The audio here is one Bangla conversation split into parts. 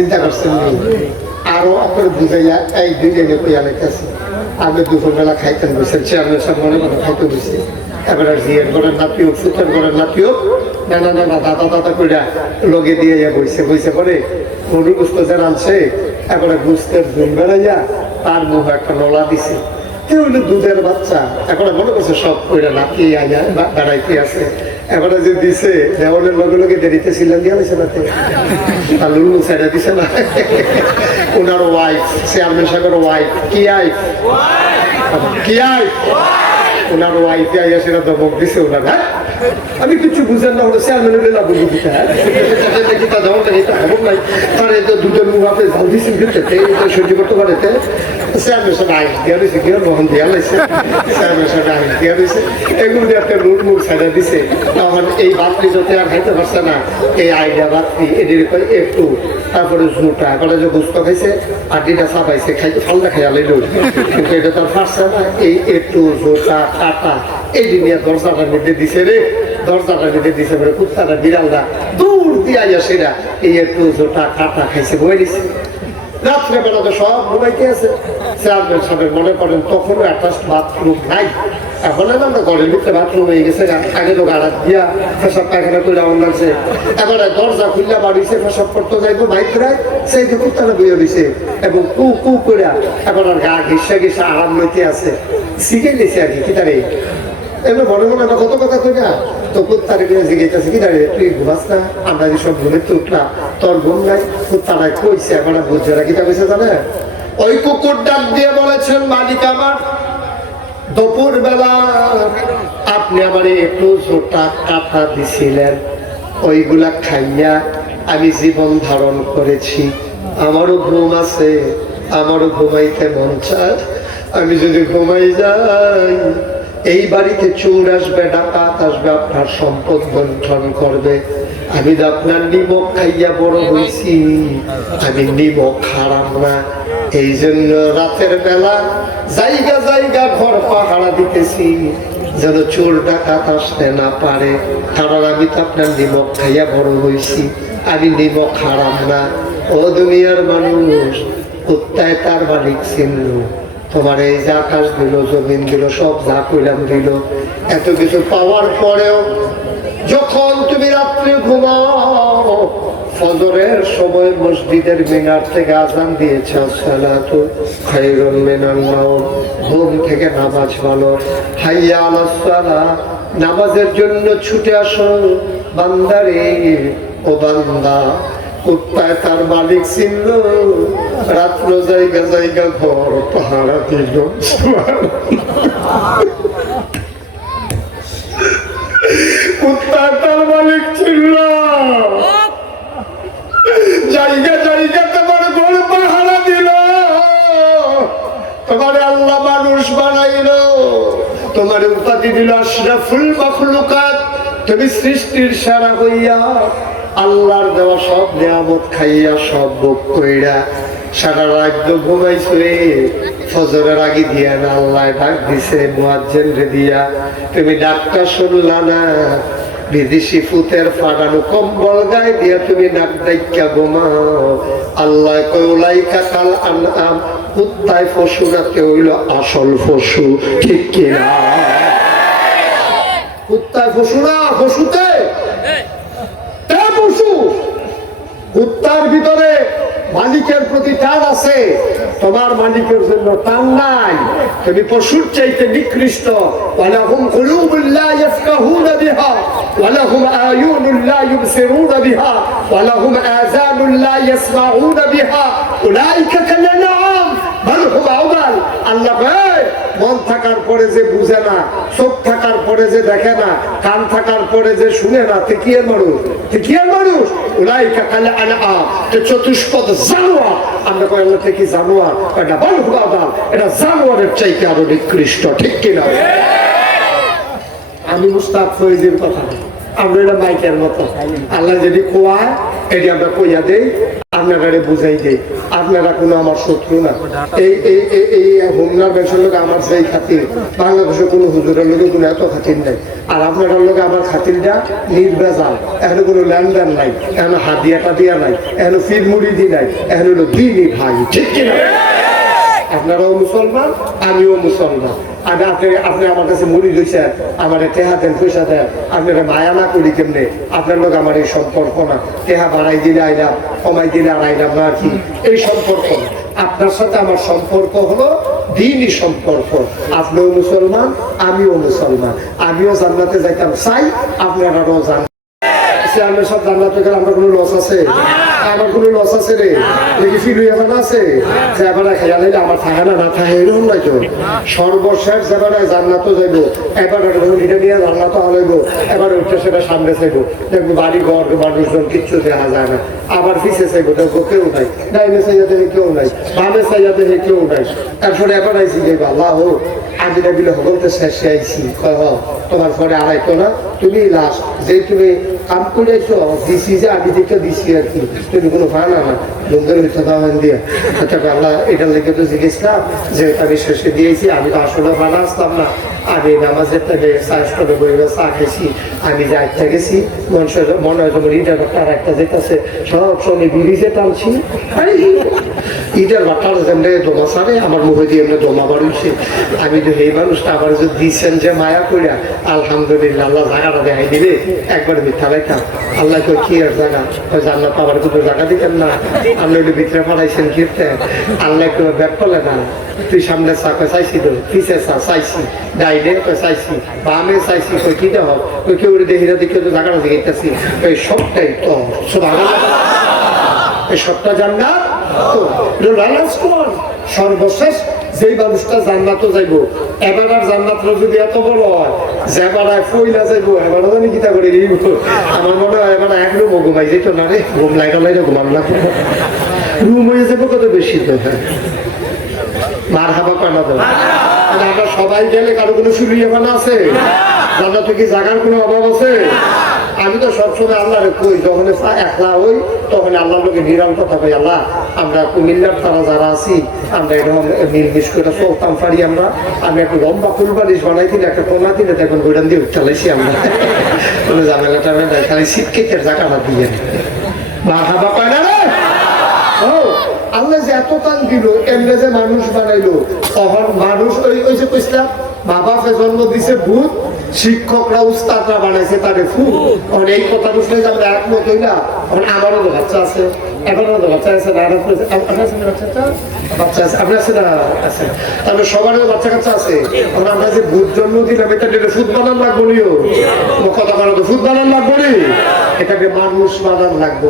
চিন্তা করছেন আরো আপনার বুঝাইয়া এই দুই দিনে পেয়া লেগেছে। আপনি দুপুরবেলা খাইতেন বসেন, চেয়ারম্যান সব মনে মনে খাইতে বসে। এবার জিয়ের ঘরের নাতি হোক, সুতের ঘরের নাতি হোক, নানা নানা দাদা দাদা করে লগে দিয়ে বইছে বইছে পরে গরু গুস্ত যে রাঁধছে, এবারে গুস্তের দুল বেড়াইয়া তার মুখে একটা নলা দিছে। কেউ হইলো দুধের বাচ্চা, এখন মনে করছে সব ওইটা নাতি আইয়া বেড়াইতে আছে। এবারে যে দিছে দেওয়ালের লগে লগে দেরিতে ছিলেন দিয়ে হয়েছে না আর লুলু ছেড়ে দিছে না ওনার ওয়াইফ, চেয়ারম্যান সাহেবের ওয়াইফ, কি আইফ কি আইফ ওনার ওয়াইফে আইয়া সেটা দমক দিছে ওনার। হ্যাঁ আমি কিছু বুঝেন না, ওটা চেয়ারম্যানের লাভ বুঝি দিতে। হ্যাঁ তার এই তো দুধের মুখ আপনি ঝাল দিচ্ছেন খেতে সহ্য করতে পারে। চেয়ারম্যান সাহেব আইস দিয়া দিয়েছে, কি মোহন দিয়া লাইছে, চেয়ারম্যান সাহেব আইস দিয়া দিয়েছে, এগুলো দিয়ে একটা লুট মুখ ছেড়ে দিছে। তখন এই বাতরি যাতে আর খাইতে পারছে না, এই আইডিয়া বাতরি এদের একটু, তারপরে ঝুটা এবারে যে গুস্ত খাইছে আটিটা চাপাইছে, খাইতে ফালটা খাইয়া লাইল, কিন্তু এটা তার পারছে না। এই একটু ঝোটা কাটা এই নিয়ে দরজাটা নিতে দিছে রে, দরজাটা নিতে দিছে বলে কুত্তাটা বিড়ালটা দূর দিয়া সেটা এই একটু ঝোটা কাটা খাইছে বয়ে দিছে। রাত্রে বেলা তো সব ঘুমাইতে আছে। চেয়ারম্যান সাহেব মনে করেন তখনও একটা বাথরুম নাই। এখন আমরা ঘরের ভিতরে বাথরুম হয়ে গেছে, আগে তো গাড়া দিয়া পেশাব পায়খানা করে আমার লাগছে। এবারে দরজা খুললা বাড়িছে, পেশাব করতে যাইতো বাইরে সেই তো কুত্তাটা বইয়ে দিছে এবং কু কু করে এখন আর গা ঘিসা ঘিসা আরাম লইতে আছে। শিখে গেছে আর কি তারে এবার মনে মনে আমরা কত কথা কই না, তো কুত্তারে কিনে জিজ্ঞেস কি দাঁড়িয়ে তুই ঘুমাস না, আমরা যে সব ঘুমে তো উঠলাম, তোর ঘুম নাই। কুত্তারাই কইছে এখন বুঝছে কিতা কইছে জানে, ওই কুকুর ডাক দিয়ে বলেছেন মালিক আমার দুপুর বেলা আপনি আমার একটু ঝোটা কাটা দিছিলেন, ওইগুলা খাইয়া আমি জীবন ধারণ করেছি। আমারও ঘুম আছে, আমারও ঘুমাইতে মন চায়। আমি যদি ঘুমাই যাই এই বাড়িতে চোর আসবে, ডাকাত আসবে, আপনার সম্পদ লুণ্ঠন করবে। আমি তো আপনার নিমক খাইয়া বড় হয়েছি, আমি নিমক খারাপ না। এই জন্য রাতের বেলা জায়গা জায়গা ঘর পাহারা দিতেছি যেন চোর ডাকাত আসতে না পারে, কারণ আমি তো আপনার নিমক খাইয়া বড় হয়েছি, আমি নিমক খারাপ না। ও দুনিয়ার মানুষ, কুত্তায় তার মালিক চিনল, তোমার এই যে আকাশ দিল, জমিন দিল, সব যা কইলাম দিল, এত কিছু পাওয়ার পরেও যখন তুমি রাত্রে ঘুমাও, ফজরের সময় মসজিদের মিনার থেকে আযান দিয়েছে আসসালাতু খায়রুম মিনান নাওম, ঘুম থেকে নামাজ পড়ো, হাইয়া আলাস সালাহ, নামাজের জন্য ছুটে আসো। বান্দারে ও বান্দা, কুত্তায় তার মালিক ছিল, রাত্র জায়গা জায়গা ঘর পাহারা দিল। কুত্তায় তার মালিক ছিল, জায়গা জায়গা তোমার ঘর পাহারা দিল। তোমার আল্লাহ মানুষ বানাইল, তোমার উপাধি দিল আশরাফুল মাখলুকাত, তুমি সৃষ্টির সেরা হইয়া আল্লাহর দেওয়া সব নিয়ামত খাইয়া সব ভোগ কইরা সারা রাত ঘুমাইছো। ফজরের আগে দিয়া না আল্লাহ ডাক দিছে মুয়াজ্জিন রে দিয়া, তুমি ডাকটা শুনলা না, বিদেশি ফুতের ফাটানো কম্বল গায়ে দিয়া তুমি নাক ডাইকা ঘুমাও। আল্লাহ কই উলাইকা কাল আনআম, কুত্তায় পশু না, কেউ হইল আসল পশু, ঠিক কিনা? কুত্তায় পশু না, পশুতে পশু। কুত্তার ভিতরে মালিকের প্রতি টান আছে, তোমার মালিকের জন্য টান নাই, তুমি পশুর চাইতে নিকৃষ্ট। ওয়ালাহুম কুলুবুন লা ইয়াফকাহুনা বিহা ওয়ালাহুম আয়ুনুন লা ইউবসিরুনা বিহা ওয়ালাহুম আযানুন লা ইয়াসমাউনা বিহা উলাইকা কালানাম বাল হুম আদাল। আল্লাহ কয় মন থাকার পরে যে বুঝে না, চোখ থাকার পরে যে দেখে না, কান থাকার পরে যে শুনে না, তে কি এর মানুষ? তে কি এর মানুষ? উলাইকা কালানাম, তে চতুষ্পদ জানোয়ার। আমরা কই আল্লাহ থেকে জানোয়ার, এটা বাল হুম আদাল, এটা জানোয়ারের চাইতে আরো নিকৃষ্ট, ঠিক কিনা? আমি মুস্তাক ফরিদের কথা, আমরা এটা মাইকের মতো, আল্লাহ যদি কোয়া এটি আমরা কইয়া দেই। আপনারা বুঝাই দেই আপনারা কোনো আমার শত্রু না। এই এই এই হোমনার ব্যবসার লোক আমার সেই খাতির, বাংলাদেশের কোনো হুজুরের লোকে কোনো এত খাতির নাই। আর আপনার লোকে আমার খাতিরটা নির্বেজাল, এখানে কোনো লেনদেন নাই, এখানে হাদিয়া টাদিয়া নাই, এখানে ফির মুড়িদি নাই, এখানে হলো দিনই ভাই, ঠিক কিনা? আপনারাও মুসলমান, আমিও মুসলমান। আমি আপনি আমার কাছে মুড়ি দিয়েছেন, আমার টেহা দেন, পয়সা দেন, আপনারা মায়া না করি কেমনে? আপনার লোক আমার এই সম্পর্ক না। টেহা বাড়াই দিলে আইলাম, কমাই দিলে আর আইলাম না, কি এই সম্পর্ক না। আপনার সাথে আমার সম্পর্ক হলো দিনই সম্পর্ক। আপনিও মুসলমান, আমিও মুসলমান। আমিও জান্নাতে যাইতাম চাই, আপনারাও জান। আমার সব জান্নাত পেলে আমার কোনো লস আছে? আমার কোনো লস আছে রে? দেখি ফিরু এখন আছে যে এবার খেয়াল হইলে আমার থাকে না, না থাকে এরকম নাই তো। সর্বশেষ যেবার জান্নাতও যাইব, এবার এটা নিয়ে জান্নাতও হারাইব, এবার ওইটা সেটা সামনে চাইব, দেখবো বাড়ি ঘর মানুষজন কিচ্ছু দেখা যায় না। আবার পিছিয়ে চাইব, দেখবো কেউ নাই, ডাইনে চাইয়া দেখে কেউ নাই, বামে চাইয়া দেখে কেউ নাই। তারপরে এবার আইসি যাইব, আল্লাহ হোক আজিরা বিলে সকলতে শেষে আইসি, তোমার পরে আড়াইতো না, তুমি লাস্ট যে তুমি কাম করেছো দিছি, যে আমি দেখে দিছি আর কি, তুমি কোনো ভাড়া না বন্ধুর ভিতরে দাওয়ান দিয়ে আচ্ছা আল্লাহ এটার লেগে তো জিজ্ঞেসলাম যে আমি শেষে দিয়েছি, আমি তো আসলে ভাড়া আসলাম না, আমি নামাজের থেকে সাহসটা বইবে চা খেয়েছি, আমি যাইতে গেছি, মনে হয় তোমার ইটার বাট্টা আর একটা যেতেছে, সব সঙ্গে বিড়িতে টানছি, ইটার বাট্টা যেমনি দমা সারে আমার মুখে দিয়ে এমনি দমা বাড়িয়েছে। আমি তো এই মানুষটা আবার যে দিচ্ছেন যে মায়া করিয়া, আলহামদুলিল্লাহ আল্লাহ জায়গাটা দেখাই দিবে, একবার মিথ্যা লেখা। আল্লাহ তো কি আর জায়গা, জান্নাত আবার কোনো জায়গা দিতেন না, আপনি ওই ভিতরে পাঠাইছেন ফিরতে, আল্লাহ একটু ব্যাগ করলে না, তুই সামনে চাকে চাইছি তো, পিছে চা চাইছি, ডাইনে চাইছি, বামে চাইছি, কই কি দেখ ওই কেউ দেখিরা দেখে তো জায়গাটা দেখেছি, এই সবটাই তো এই সবটা জান্নাত তো ব্যালেন্স কর। সর্বশেষ যেই মানুষটা জান্নাতও যাইব, এবার আর জান্নাতটা যদি এত বড় হয় যে এবার ফইলা যাইবো, এবার জানি কিতা করে দিব, আমার মনে হয় এবার এক রুমও ঘুমাই যেত না রে, ঘুম লাইটা লাইটা ঘুমাম না, রুম হয়ে যাবো কত বেশি তো। হ্যাঁ মার হাবা কানা দেবো, আমরা সবাই গেলে কারো কোনো সুবিধা বানা আছে? জান্নাত কি জায়গার কোনো অভাব আছে? আমি তো সবসময় আল্লাহ কই, যখন একলা হই তখন আল্লাহর লোকে নিরাম কথা কই, আল্লাহ আমরা কুমিল্লার তারা যারা আছি আমরা এরকম নির্মিশ করে চলতাম পারি, আমি একটু লম্বা ফুলবালিশ বানাই দিলে একটা কোনা দিলে দেখুন গোডান দিয়ে চালাইছি, আমরা কোনো ঝামেলা টামেলা খালি শীতকেটের জায়গাটা দিয়ে মা হাবা পায় না রে। ও আল্লাহ যে এত টান দিল, এমনি যে মানুষ বানাইলো, তখন মানুষ ওই যে কইছিলাম মা বাপে জন্ম দিছে ভূত, শিক্ষকরা উস্তাদরা বানাইছে তারে ফুল। এই কথা বুঝলে যে আমরা একমত হই না। আমারও তো বাচ্চা আছে, এখনো তো বাচ্চা আছে, বাচ্চা আছে, আপনি আছে না? আছে। তাহলে সবারও বাচ্চা কাচ্চা আছে। আমরা যে ভূত জন্ম দিলাম, এটা ফুট বানান লাগবো নিও, কথা বলা তো ফুট বানান লাগবো নি, এটাকে মানুষ বানান লাগবো।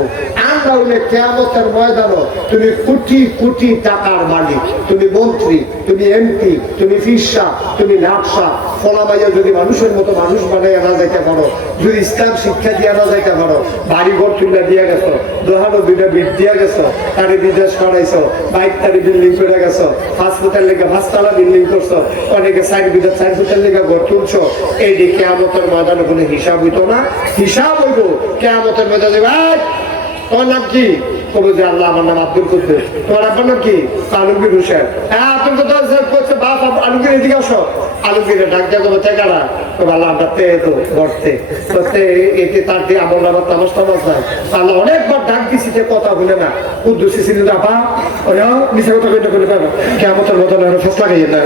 আমরা হইলে কিয়ামতের ময়দানে তুমি কোটি কোটি টাকার মালিক, তুমি মন্ত্রী, তুমি এমপি, তুমি ফিরসা, তুমি লাটসা, ফলামাইয়া যদি মানুষের মতো মানুষ বানাই আনা যাইতে পারো, যদি ইসলাম শিক্ষা দিয়ে আনা যাইতে পারো, বাড়ি ঘর তুলে দিয়ে গেছো, দোহানো দুইটা বিট দিয়ে গেছো, তারে বিদেশ করাইছো, বাইক তারি বিল্ডিং করে গেছো, 5 ফুটের লেগে 5 তলা বিল্ডিং করছো, অনেকে 4 ফুটের লেগে ঘর তুলছো, এই যে কিয়ামতের ময়দানে কোনো হিসাব হইতো না। হিসাব হইব কিয়ামতের ময়দানে। তোমার নাম কি? কবে যে আল্লাহ আমার নাম আব্দুল কুদ্দুস। তোমার আপনার নাম কি? আলমগীর হোসেন। হ্যাঁ তুমি তো করছে বাপ আলমগীর এদিকে আসো, আলমগীরে ডাক দেওয়া করবো টাকারা আল্লাহ আমরা তো গড়তে করতে এতে তার দিয়ে আমল নামাজ নামাজ টামাজ নাই, আল্লাহ অনেকবার ডাক দিছি যে কথা বলে না, কুদ্দুসি ছিল আপা ওরা মিশা কথা কইতে করে পারো কেমতের মতো ফস লাগাই না,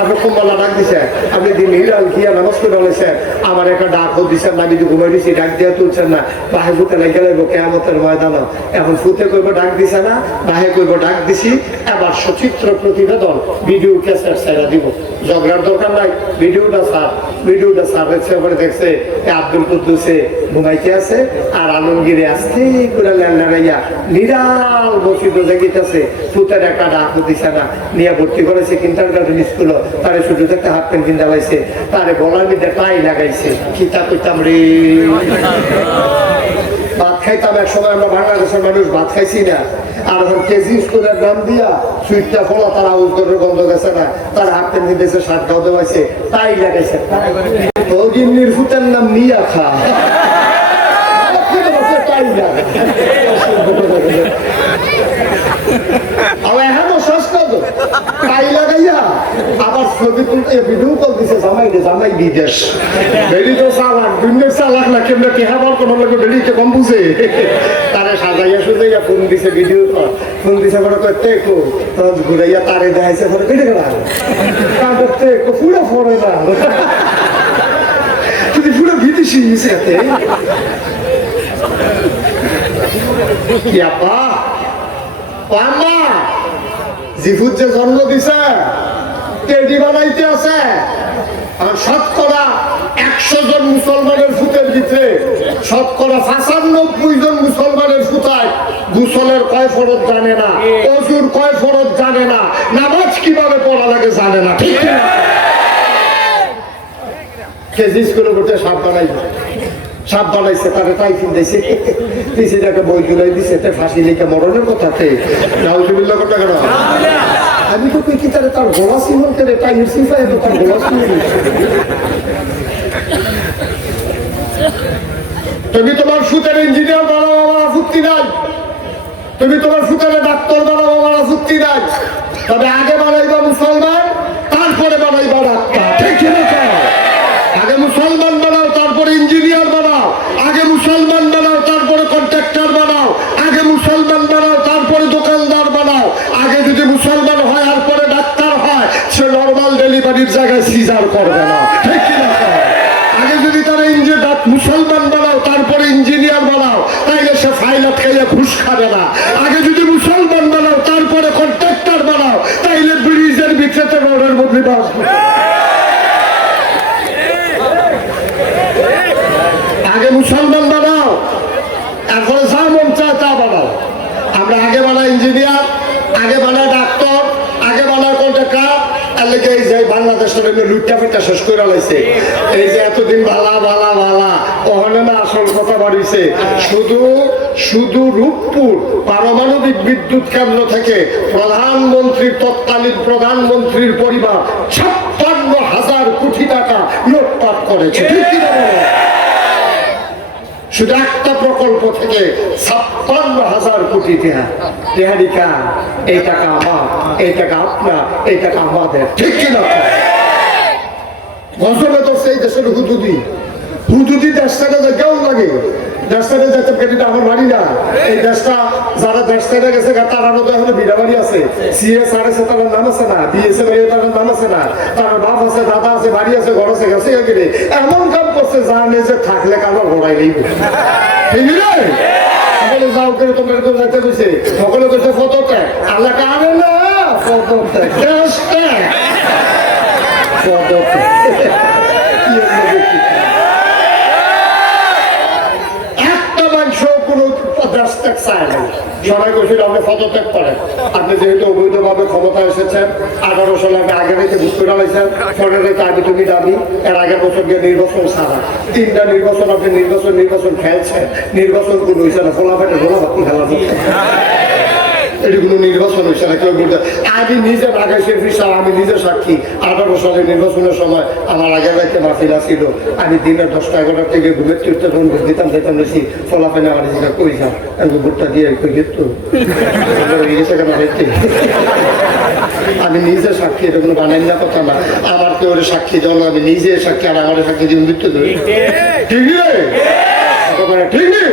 আপনি কম্বাল্লা ডাক দিছে, আপনি দিন হিরাল গিয়া নামাজ করে বলেছেন, আমার একটা ডাক দিচ্ছেন না, আমি তো ঘুমাই দিচ্ছি, ডাক দিয়া তুলছেন না, বাহে ফুটে লেগে লাগবো কেমতের ময়দান। এখন ফুটে কইব ডাক দিছে না, বাহে কইব ডাক দিছি, এবার সচিত্র প্রতিবেদন ভিডিও ক্যাসেট সাইরা দিব, ঝগড়ার দরকার নাই, ভিডিওটা সার দেখছে আব্দুল কুদ্দুসে ঘুমাইতে আছে আর আলমগীরে আসতে করে লাইয়া নিরাল বসিত জাগিতেছে, ফুটের একটা ডাক দিছে না, নিয়ে ভর্তি করেছে কিন্ডারগার্টেন স্কুল, তারে শুধু একটা হাফ প্যান্ট কিনা লাইছে, তারে গলার মধ্যে টাই লাগাইছে, খিতা কইতাম রে। ভাত খাইতাম এক সময়, আমরা বাংলাদেশের মানুষ ভাত খাইছি না, আর এখন কেজি স্কুলের নাম দিয়া সুইটটা ফলা তারা উত্তরের গন্ধ গেছে না, তার হাত পেন দিতেছে, শার্ট খাওয়া দেওয়াইছে, তাই লাগাইছে। গিন্নির ফুটের নাম নিয়া খা, তাই লাগা বানাই বিদেশ বেড়ি তো চালাক দুনিয়ার চালাক না কেমনে কে হাবার কোনো লোক বেড়িতে কম বুঝে তারে সাজাইয়া সুজাইয়া ফোন দিছে ভিডিও ফোন দিছে বড় করতে ঘুরাইয়া তারে দেখাইছে বড় কেটে গেল করতে পুরো ফোনে না তুমি পুরো বিদেশি হিসেবে কি আপা পাম্মা জিফুত যে জন্ম দিছে টেডি বানাইতে আছে আর শতকরা 100 জন মুসলমানের ফুটের ভিতরে শতকরা 95 জন মুসলমানের ফুটায় গোসলের কয় ফরজ জানে না, ওযুর কয় ফরজ জানে না, নামাজ কিভাবে পড়া লাগে জানে না। ঠিক না? কেজি স্কুলে পড়তে সাপ বানাইছে তারা টাইফিন দিয়েছে পিছিয়ে বই জুলাই দিছে ফাঁসি লিখে মরণের কথাতে নাউজুবিল্লাহ কথা কেন আমি তো কি তার গলা সিমন করে তাই সিফাই তো তার গলা সিমন তুমি তোমার সুতের ইঞ্জিনিয়ার বানাবো আমার আপত্তি নাই, তুমি তোমার সুতের ডাক্তার বানাবো আমার আপত্তি নাই, তবে আগে বানাইবা মুসলমান তারপরে বানাইবা ডাক্তার। ঠিক না? আগে মুসলমান বানাও তারপরে ইঞ্জিনিয়ার বানাও, আগে মুসলমান বানাও তারপরে কন্ট্রাক্টর বানাও, আগে মুসলমান বানাও তারপরে দোকানদার বানাও। আগে যদি মুসলমান হয় আর পরে ডাক্তার হয় সে নর্মাল ডেলিভারির জায়গায় সিজার করবে না। ঠিক কিনা? আগে যদি তারা মুসলমান বানাও তারপরে ইঞ্জিনিয়ার বানাও তাইলে সে ফাইলাত খাইয়া ঘুষ খাবে না। আগে যদি মুসলমান বানাও তারপরে কন্ট্রাক্টর বানাও তাইলে ব্রিজের ভিতরে রোডের মধ্যে বাসবে। আগে মুসলমান বানাও তারপরে যা মন চায় তা বানাও। আমরা আগে বানাই ইঞ্জিনিয়ার, আগে বানাই ডাক্তার, আগে বানাই কন্ট্রাক্টর। আর লেগে এই যে বাংলাদেশের লুটটা ফিটা শেষ করে লাইছে। এই যে এতদিন ভালা ভালা ভালা ওখানে না আসল কথা বাড়িছে। শুধু রূপপুর পারমাণবিক বিদ্যুৎ কেন্দ্র থেকে প্রধানমন্ত্রীর তৎকালীন প্রধানমন্ত্রীর পরিবার 56,000 কোটি টাকা লুটপাট করেছে। ঠিক কি না? শুধু একটা প্রকল্প থেকে 56,000 কোটি টেহারিকা। এই টাকা আমার, এই টাকা আপনার, এই টাকা আমাদের। ঠিক কিনা? গজবে তো সেই দেশের হুদুদি দেশটাকে যে কেউ লাগে দেশটাকে যেতে কেটে আমার বাড়ি না। এই দেশটা যারা দেশ থেকে গেছে তারা মতো এখন বিড়া বাড়ি আছে, সিএস আর আছে তার নাম আছে না, বিএসএ তার নাম আছে না, তার বাপ আছে, দাদা আছে, বাড়ি আছে, ঘর আছে, গেছে গেলে এমন কাম করছে যা নিয়ে যে থাকলে কারো ঘোড়াই নেই। সকলে যাও করে তোমার যাইতে দিছে, সকলে কইছে ফটো ট্যাগ, আল্লাহ কানে না ফটো ট্যাগ, ফটো ট্যাগ। একটা মানুষ কোনো সবাই কইছিল আপনি পদত্যাগ করেন। আপনি যেহেতু অবৈধভাবে ক্ষমতা এসেছেন, 18 সালে আপনি আগে রেখে বুঝতে পারছেন, পরে রেখে আগে তুমি দাবি এর আগের বছর গিয়ে নির্বাচন ছাড়া 3টা নির্বাচন আপনি নির্বাচন খেলছেন, নির্বাচন কোনো হয়েছে না, ফোলাফাটে ঘোলাপাতি খেলা হচ্ছে। এটি কোনো নির্বাচন হয়েছে না, কেউ বলতে আমি নিজে নাগেশের হিসাব, আমি নিজে সাক্ষী। 18 সালের নির্বাচনের সময় আমার আগের রাইতে মাফিলা ছিল, আমি দিনের 10টা-11টা থেকে ঘুমের তীর্থে যখন দিতাম যেতাম বেশি ফলাফেনে আমার জিনিস কইতাম, আমি ভোটটা দিয়ে কই গেতো আমি নিজে সাক্ষী, এটা কোনো বানাই না কথা না। আমার কেউ সাক্ষী দেওয়া, আমি নিজে সাক্ষী, আর আমার সাক্ষী দিয়ে মৃত্যু দেবে। ঠিক নেই? ঠিক নেই?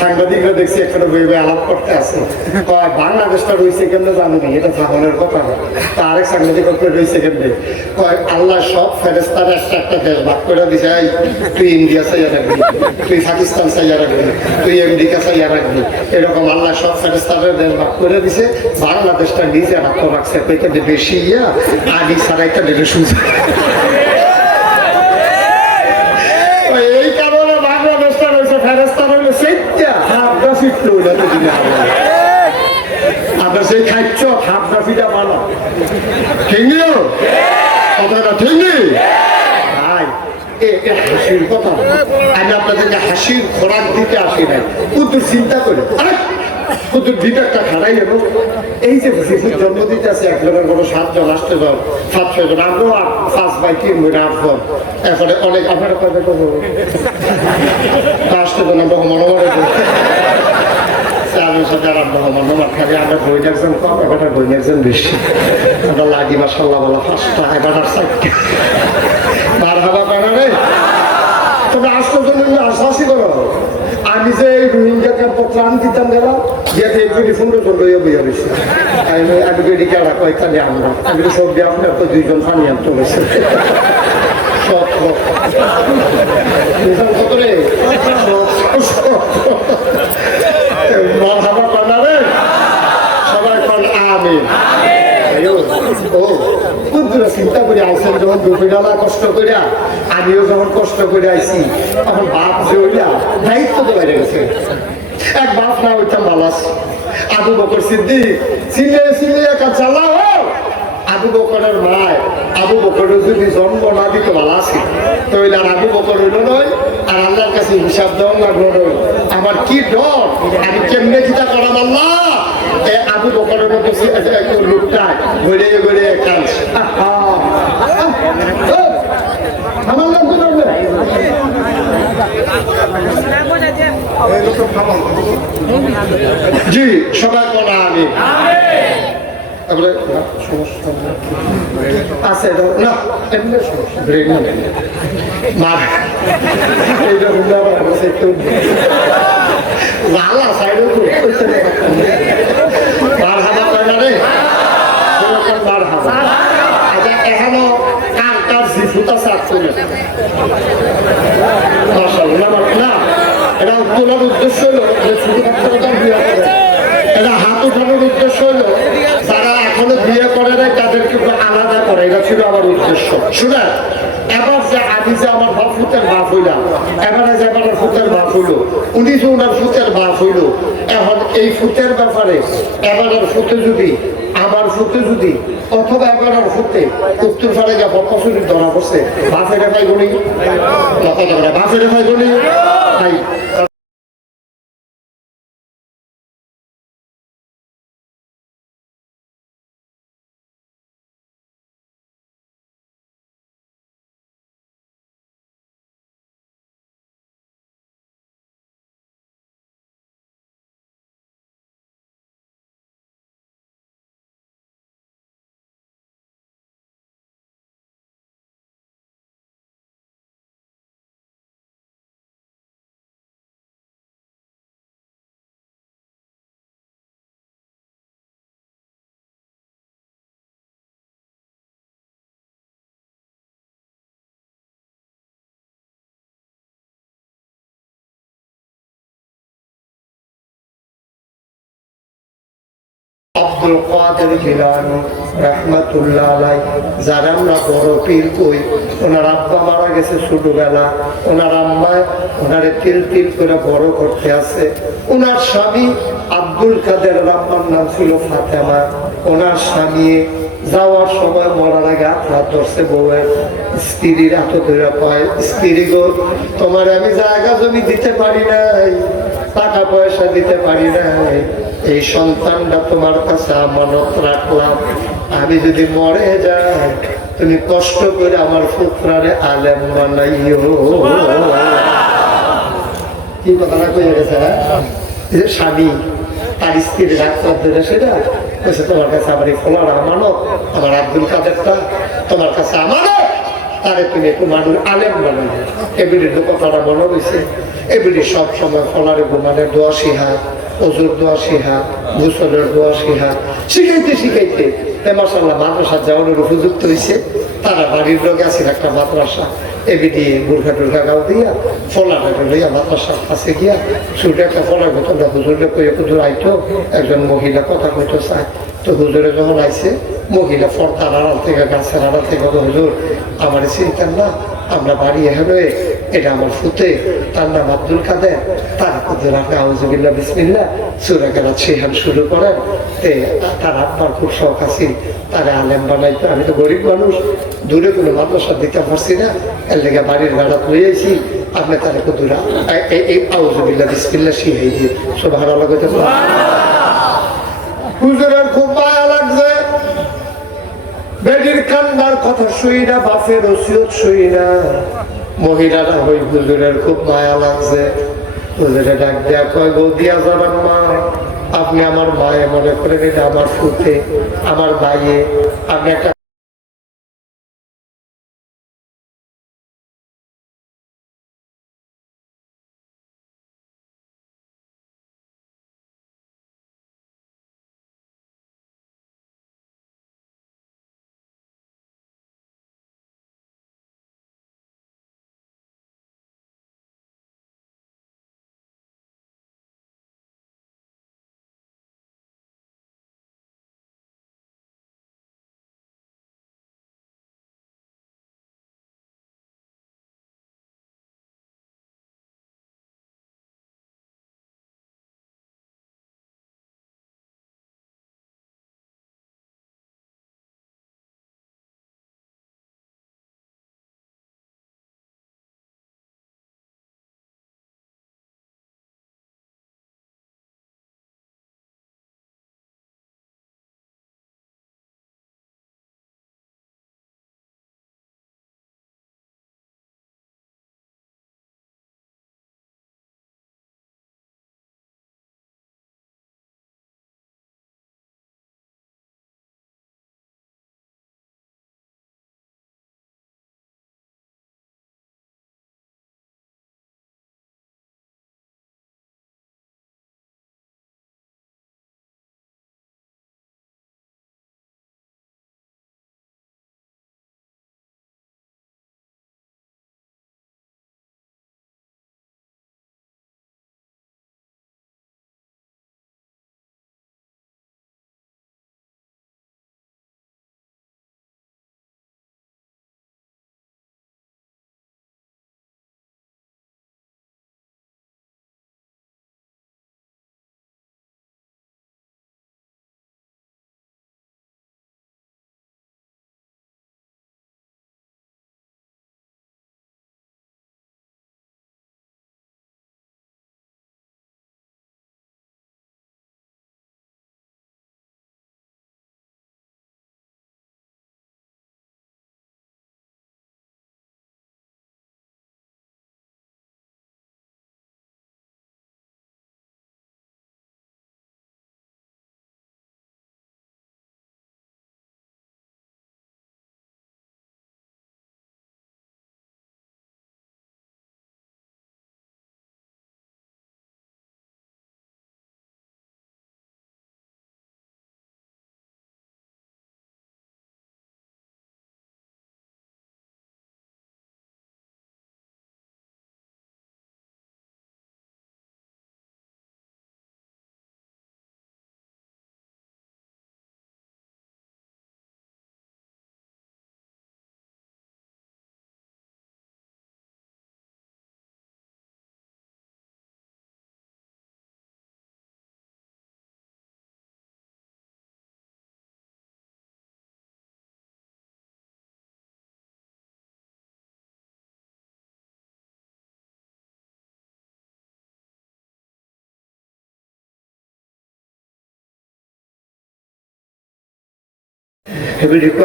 সাংবাদিকরা দেখছি একটা আলাপ করতে আছে, বাংলাদেশটা রয়েছে কেমনে জানি এটা জাহানের কথা। আরেক সাংবাদিক রয়েছে কেমনে আল্লাহ সব ফেরেস্তার একটা দেশ ভাগ করে দিছে, তুই ইন্ডিয়া চাইয়া রাখবি, তুই পাকিস্তান চাইয়া রাখবি, তুই আমেরিকা চাইয়া রাখবি, এরকম আল্লাহ সব ফেরেস্তারের দেশ ভাগ করে দিছে। বাংলাদেশটা নিজে রাখতে রাখছে বেশি ইয়া আগে ছাড়া একটা দেশে সুযোগ। এই কারণে বাংলাদেশটা রয়েছে ফেরেস্তা রইলে সেইটা হাফটা ফিটলো আপনার সেই খাচ্ছ হাফটা ফিটা মানো। ঠিক নিও কথাটা, ঠিক নেই? হাসির কথা আমি আপনাদেরকে হাসির খোরাক দিতে আসি নাই, কিন্তু চিন্তা করে কুতুর বিবেকটা খারাই নেব। এই যে শিশুর জন্ম দিতে আছে একজনের কোনো 7 জন 8 জন 7-6 জন, আমরাও 5 বাই 3 8 জন, এরপরে অনেক আপনারা কবে করবো 5 জন আমরা মনে চেয়ারম্যান সাহেব রান্না আমার খালি আমরা বই একজন কম এবার বই একজন বেশি আমরা লাগি মাসাল্লাহ বলা 5টা এবার 4টা বার হাবা কেনা রে তবে আসতে জন্য আশ্বাসই করো আমি যে এই রোহিঙ্গা ক্যাম্প ত্রাণ দিতাম গেলাম যেতে একটু সুন্দর সুন্দর বইয়া রয়েছে আমি বেডি কেনা কয়েকখানি আমরা আমি তো সব দিয়ে আপনার তো 2জন পানি আনতে হয়েছে কত রে সবাই কন আমিন ও চিন্তা করে আইসেন যখন দুপুরবেলা কষ্ট করিয়া আমিও যখন কষ্ট করে আইসি তখন বাপ যে হইয়া দায়িত্ব তো বেড়ে গেছে এক বাপ না ওইটা মালাস আবু বকর সিদ্দিক চিনে একা চালাও আবু বকরের মায় আবু বকরের যদি জন্ম না দিত ভালো আছে তাহলে আর আবু বকর হইল নয় আর আল্লাহর কাছে হিসাব দেওয়া লাগলো নয় আমার কি ডর আমি কেমনে চিন্তা করাম আল্লাহ আবু বকরের মতো লোকটা ঘুরে ঘুরে কাঁদছে আমার নাম জি সবাই বলা আমি আছে না লালা সাইড বার হাবা পায় না রে বার হাবা আচ্ছা এখনো কার কার জিফুতা সাত করে না এটা তোলার উদ্দেশ্য হলো যে শুধু এটা হাত উঠানোর উদ্দেশ্য হলো যারা এখনো বিয়ে করে নাই তাদেরকে আলাদা করে এটা ছিল আমার উদ্দেশ্য শুনে এবার যে আমি যে আমার ফুতের বাপ হইলাম এবারে যে আমার ফুতের বাপ হইলো উনি যে ওনার ফুতের বাপ হইলো এখন এই ফুতের ব্যাপারে এবারের ফুতে যদি আমার ফুতে যদি অথবা এবারের ফুতে উত্তর ফালে যা পশুরির ধরা পড়ছে বাপের ভাই গণি বাপের ভাই গণি ভাই আব্দুল কাদের জিলানী রাহমাতুল্লাহ আলাইহি যারা আমরা বড় পীর কই ওনার আব্বা মারা গেছে ছোটবেলা ওনার আম্মায় ওনারে তিল তিল করে বড় করতে আছে ওনার স্বামী আব্দুল কাদের আম্মার নাম ছিল ফাতেমা ওনার স্বামী যাওয়ার সময় মরার আগে হাত ধরছে বউয়ের স্ত্রীর হাত ধরে পায় স্ত্রী গো তোমার আমি জায়গা জমি দিতে পারি নাই টাকা পয়সা দিতে পারি নাই এই সন্তানটা তোমার কাছে আমানত রাখলাম আমি যদি মরে যাই তুমি কষ্ট করে আমার পুত্রারে আলেম বানাইও কি কথাটা কয়ে গেছে স্বামী তার স্ত্রীর ডাক্তার ধরে সেটা বলছে তোমার কাছে আমার এই ফলার আমানত আমার আব্দুল কাদেরটা তোমার কাছে আমানত তারে তুমি একটু মানুষ আলেম বানাই এবিডির কথাটা মনে রয়েছে এবিডি সব সময় ফলারে ঘুমানের দোয়া শিহা ওজুর দোয়া শিহা গোসলের দোয়া শিহা শিখাইতে শিখাইতে মাশাআল্লাহ মাদ্রাসা যাওয়ানোর উপযুক্ত হয়েছে তারা বাড়ির লোক আছে একটা মাদ্রাসা এবিডি গুর্খা টুর্খা গাও দিয়া ফলাটা লইয়া মাদ্রাসার কাছে গিয়া ছুটে একটা ফলার ঘটনা হুজুরে কইয়া হুজুর আইতো একজন মহিলা কথা কইতে চায় তো হুজুরে যখন আইছে মহিলা ফর্দার আড়াল থেকে গাছের আড়াল থেকে হুজুর আমার চিন্তার না আমরা বাড়ি হেরে এটা আমার ফুতে তার নাম আব্দুল কাদের তার হুজুর আপনি আউযুবিল্লাহ বিসমিল্লাহ সূরা কেরাত শিহান শুরু করেন তার আব্বার খুব শখ আছে তারা আলেম বানাইতো আমি তো গরিব মানুষ দূরে কোনো মাদ্রাসা দিতে পারছি না এর লেগে বাড়ির ভাড়া লইয়াছি আপনি তারা দূরা এই আউযুবিল্লাহ বিসমিল্লাহ শিখাই দিয়ে সব ভালো লাগাতে হুজুরের খুব মায়া লাগছে বেডির কান্নার কথা শুই না বাপের ওসিয়ত শুই না মহিলারা হই হুজুরের খুব মায়া লাগছে হুজুরে ডাক দেয়া কয় গো দিয়া যাবেন মা, আপনি আমার মায়ে মনে করেন, এটা আমার ফুটে, আমার ভাইয়ে, আপনি একটা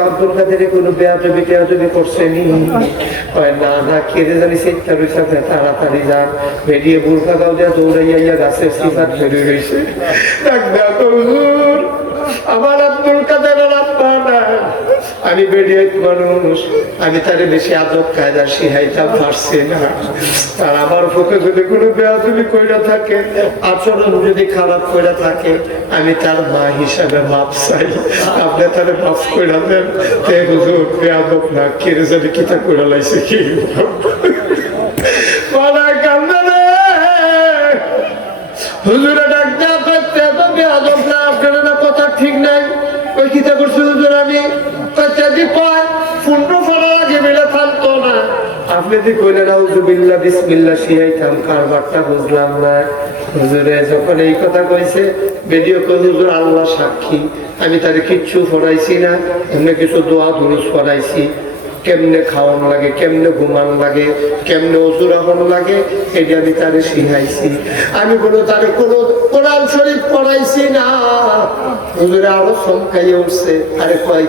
আব্দুল কাদেরে কোনো বেয়াদবি করছেনি? না না, কেড়ে জানি চেষ্টা রয়েছে, তাড়াতাড়ি যান, বেরিয়ে বুরখা গাও দেওয়া দৌড়াইয়া গাছের সিফাত ধরে রয়েছে। আমার আব্দুল কাদের আমি বেরিয়ে মানুষ, আমি তারে বেশি আদব কায়দা শিখাইতাম পারছি না। আর আমার পক্ষে যদি কোনো বেয়াদবি কইরা থাকে, আচরণ যদি খারাপ করে থাকে, আমি তার মা হিসাবে মাপ চাই, আপনি তারে মাফ করে দেন। হুজুর বেয়াদব না, কেড়ে জানি কিতা করে লাইছে কি হুজুরে ডাক দেওয়া করতে এত বেয়াদব না, আপনার না কথা ঠিক নাই। ওই কিতা করছে হুজুর, আমি আপনি যদি কইলেন আউযুবিল্লাহ বিসমিল্লাহ শিখাইতাম, কারবারটা বুঝলাম না। হুজুরে যখন এই কথা কইছে, ভিডিও কল হুজুর আল্লাহ সাক্ষী, আমি তারে কিচ্ছু পড়াইছি না, এমনি কিছু দোয়া দুরুস পড়াইছি, কেমনে খাওয়ান লাগে, কেমনে ঘুমান লাগে, কেমনে অজুরাহন লাগে, এটা আমি তারে শিখাইছি। আমি কোনো তারে কোনো কোরআন শরীফ পড়াইছি না। হুজুরে আরো চমকাইয়া উঠছে, আরে কয়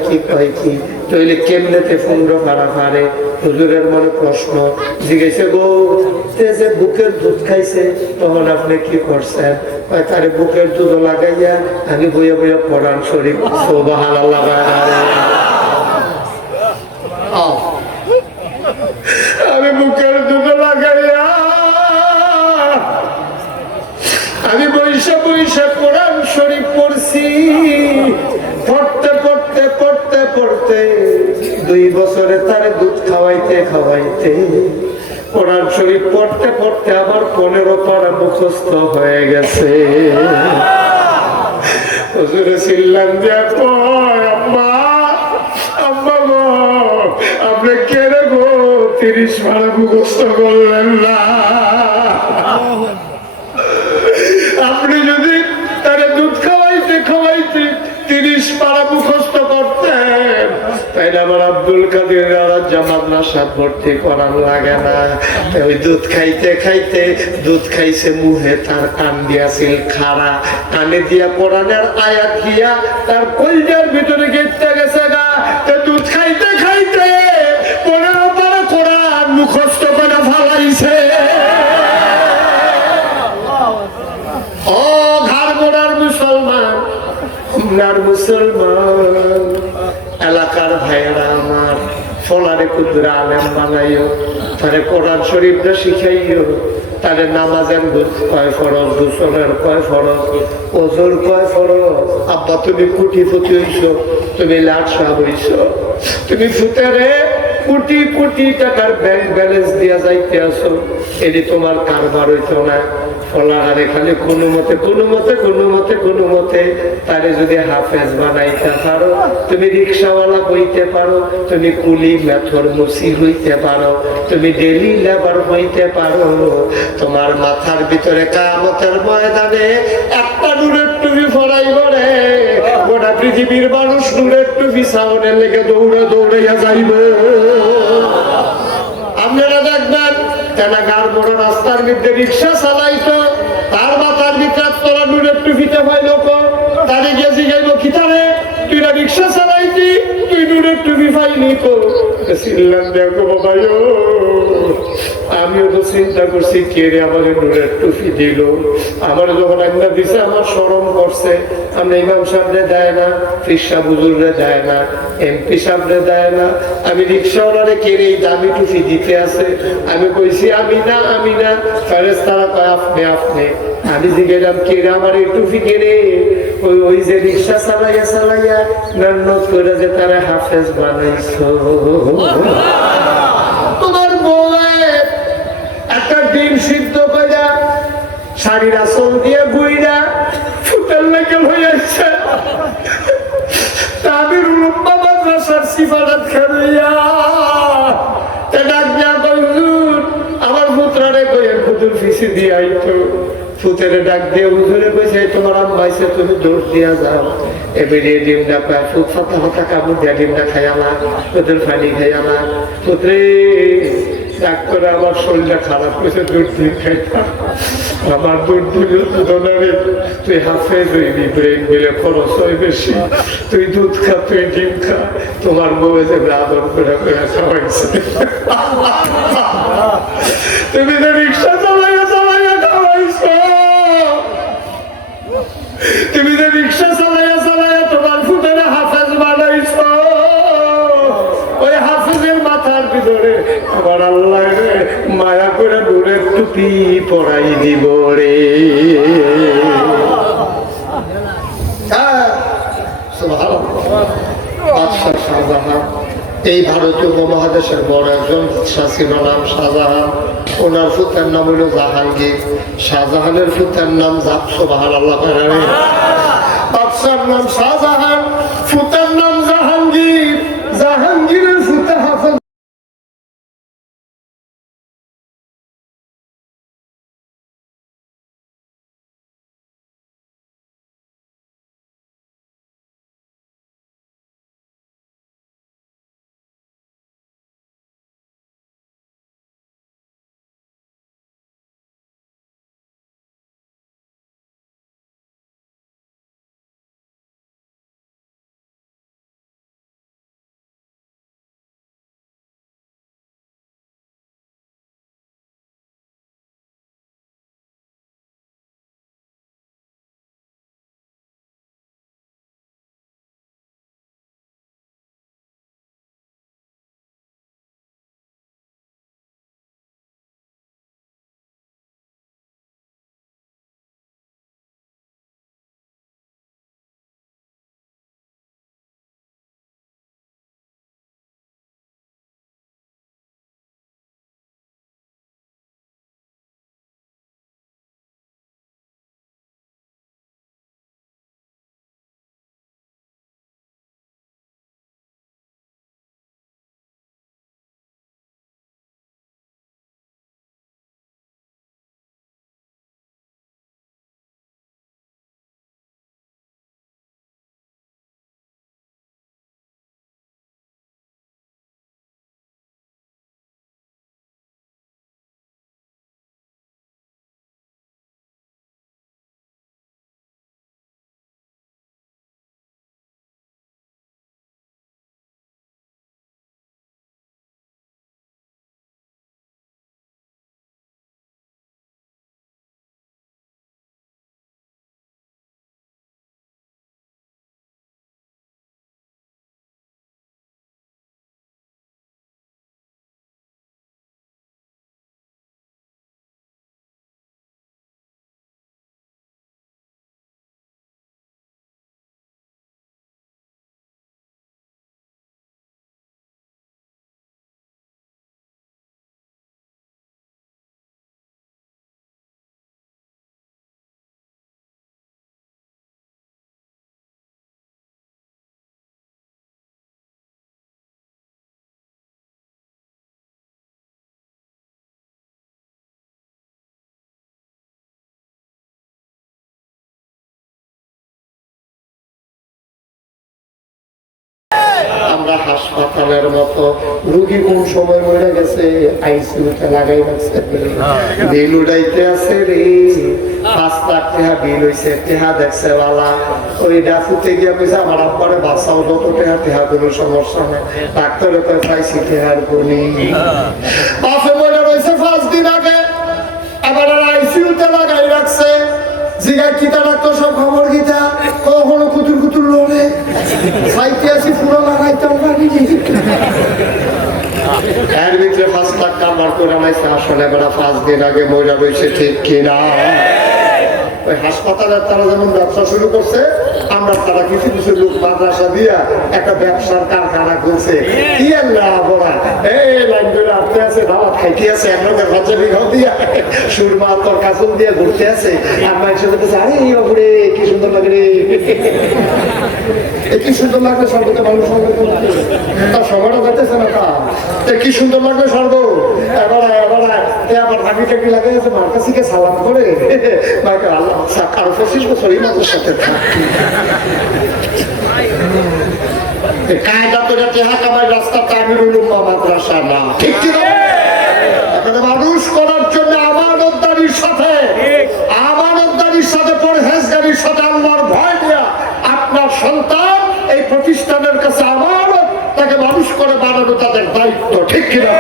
কি তইলে কেমনেতে 15 পারা পারে। হুজুরের মনে প্রশ্ন জিজ্ঞেসে, গো তে যে বুকের দুধ খাইছে তখন আপনি কি করছেন? তারে বুকের দুধ লাগাইয়া আমি বইয়া বইয়া কোরআন শরীফ সুবহানাল্লাহ আমি বুকের দুধ লাগাইয়া আমি বৈশা বৈশা কোরআন শরীফ পড়ছি। পড়তে পড়তে পড়তে পড়তে 2 বছরে তারে দুধ খাওয়াইতে খাওয়াইতে কোরআন শরীফ পড়তে পড়তে আমার 15 পারা মুখস্থ হয়ে গেছে। হুজুরে চিল্লান দিয়া কয়, আম্মা আম্মা গো, আপনি কেন গো 30 পারা মুখস্থ করলেন না? আপনি যদি তারে দুধ খাওয়াইতে খাওয়াইতে 30 পারা মুখস্থ করতেন তাইলে আমার আব্দুল কাদের জামাত নাসাদ ভর্তি করার লাগে না। ওই দুধ খাইতে খাইতে দুধ খাইছে মুহে, তার কান দিয়াছিল খাড়া, কানে দিয়া কোরআনের আয়াত দিয়া তার কলজার ভিতরে গেঁথে গেছে না। দুধ খাইতে খাইতে 15 পারা কোরআন মুখস্থ করে ফালাইছে। ও ঘাড় মুসলমান, আপনার মুসলমান এলাকার ভাইয়েরা আমার, ফলারে কুদরা আলেম বানাইও, তারে কোরআন শরীফটা শিখাইও, তারে নামাজের কয় ফরজ, গোসলের কয় ফরজ, ওজোর কয় ফরজ। আব্বা তুমি কুটি ফুটি হইছো, তুমি লাট সাহেব হইছো, তুমি ফুতেরে কোটি কোটি টাকার ব্যাংক ব্যালেন্স দিয়া যাইতে আসো, এটি তোমার কারবার হইতো না। ফলাহারে খালি কোনো মতে তারে যদি হাফেজ বানাইতে পারো, তুমি রিক্সাওয়ালা হইতে পারো, তুমি কুলি মেথর মুসি হইতে পারো, তুমি ডেলি লেবার হইতে পারো, তোমার মাথার ভিতরে কিয়ামতের ময়দানে একটা নূরের টুপি ফরাই করে গোটা পৃথিবীর মানুষ নূরের টুপি সাউনের লেগে দৌড়ে দৌড়াইয়া যাইবে। আপনারা দেখবেন তেনা গার বড় রাস্তার মধ্যে রিক্সা চালাইতো, তার মাথার ভিতরে তোরা নূরের টুপিতে ভাই লোক তারে গিয়ে জিগাইব, কি তারে তুই না রিক্সা চালাইতি, তুই নূরের টুপি পাইনি তো? চিল্লান দেখো বাবাই, আমিও তো চিন্তা করছি কে রে আমার নূরের টুপি দিল। আমার যখন আজ্ঞা দিছে আমার শরম করছে। আমরা ইমাম সাহেবরে দেয় না, ফিরসা বুজুররে দেয় না, এমপি সাহেবরে দেয় না, আমি রিক্সাওয়ালারে কে রে দামি টুপি দিতে আছে? আমি কইছি আমি না ফেরেশতারা কয় আপনি আপনি। আমি জিজ্ঞাসা কে রে আমার এই টুপি কে রে? ওই যে রিক্সা চালাইয়া মেহনত করে যে তারা হাফেজ বানাইছো। তোমার বউয়ে একটা ডিম সিদ্ধ করে শাড়ির আসল দিয়ে গুইরা ফুটের লেগে হয়ে যাচ্ছে, তাদের উলম্বা মাদ্রাসার সিফারাত খাইয়া ডাক দিয়া কই, হুজুর আমার পুত্রারে কইের ফুতুর ফিসি দিয়ে আইতো। ফুতেরে ডাক দিয়ে হুজুরে কইছে তোমার আম্মা আইছে, তুমি দৌড় দিয়া যাও। এবারে ডিমটা পায় ফুট ফাতা ফাতা কামড় দিয়া ডিমটা খাইয়ালা, ফুতের পানি খাইয়ালা। পুত্রে ডাক্তার আমার শরীরটা খারাপ হয়েছে, দুধ ডিম খাইতাম, আমার দুধ দিলে তুই হাফেজ হইবি, ব্রেন মিলে খরচ হয় বেশি, তুই দুধ খা, তুই ডিম খা। তোমার বউ যে আদর করে খাওয়াইছে, তুমি তো রিক্সা চালাইয়া খাওয়াইছো, তুমি তো রিক্সা চালাইয়া তোমার ফুটের হাফেজ বানাইছো। ওই হাফেজের মাথার ভিতরে আমার আল্লাহ মায়া করে দূরের টুপি পরাই দিব রে। শাহজাহান এই ভারতীয় উপমহাদেশের বড় একজন শাসির নাম শাহজাহান, ওনার ফুতের নাম হইল জাহাঙ্গীর, শাহজাহানের ফুতের নাম সুবহানাল্লাহ, বাদশার নাম শাহজাহান, ফুতের নাম জাহাঙ্গীর, জাহাঙ্গীরের ফুতে হাফেজ। হাসপাতালের মতো। রুগী কোন সময় মরে গেছে, আইসিইউতে লাগাই রাখছে, বিল উঠাইতে আছে রে, 5 লাখ টাকা বিল হয়েছে, টেহা দেখছে বালা, ওই ডাকুতে গিয়ে কইছে আমার আব্বারে বাঁচাও, যত টেহা টেহা কোনো সমস্যা নেই, ডাক্তারে তো পাইছি টেহার গুনি। বাপে মরে রয়েছে 5 দিন আগে, আবার আইসিইউতে লাগাই রাখছে। জিগা কিতা ডাক্তার সব খবর গীতা, কখনো কুতুর কুতুর লোনে সাইতে আসি পুরো লাগাইতাম পারি। এর ভিতরে 5 লাখ কামার করে আনাইছে, আসলে বেড়া 5 দিন আগে মহিলা রয়েছে, ঠিক কিনা? ওই হাসপাতালের তারা যেমন ব্যবসা শুরু করছে, আমরা তারা কিছু কিছু লোক মাদ্রাসা দিয়া একটা ব্যবসার কারখানা খুলছে। কি আল্লাহ বলা, এই লাইন ধরে আসতে আছে, বাবা খাইতে আছে, একরকম হজমি ঘর দিয়া সুরমা তোর কাসল দিয়া ঘুরতে আছে, আর মানুষের বলতেছে আরে এই অপরে কি সুন্দর লাগে রে, কি সুন্দর লাগবে সর্বতে মানুষ সঙ্গে তার সময়টা যাইতেছে না, তা কি সুন্দর লাগবে সর্ব। এবার আবার ভাবি টাকি লাগে মার কাছে সালাম করে মাকে আল্লাহ আরো 25 বছর এই মানুষের সাথে থাকি। কায়দা করে টেহা কামাই রাস্তা তামিরুল উম্মাহ মাদ্রাসা না, ঠিক কি না? এখানে মানুষ করার জন্য আমানতদারির সাথে পরহেজগারির সাথে আল্লাহর ভয় দেয়া আপনার সন্তান এই প্রতিষ্ঠানের কাছে আমানত, তাকে মানুষ করে বানানো তাদের দায়িত্ব, ঠিক কিনা?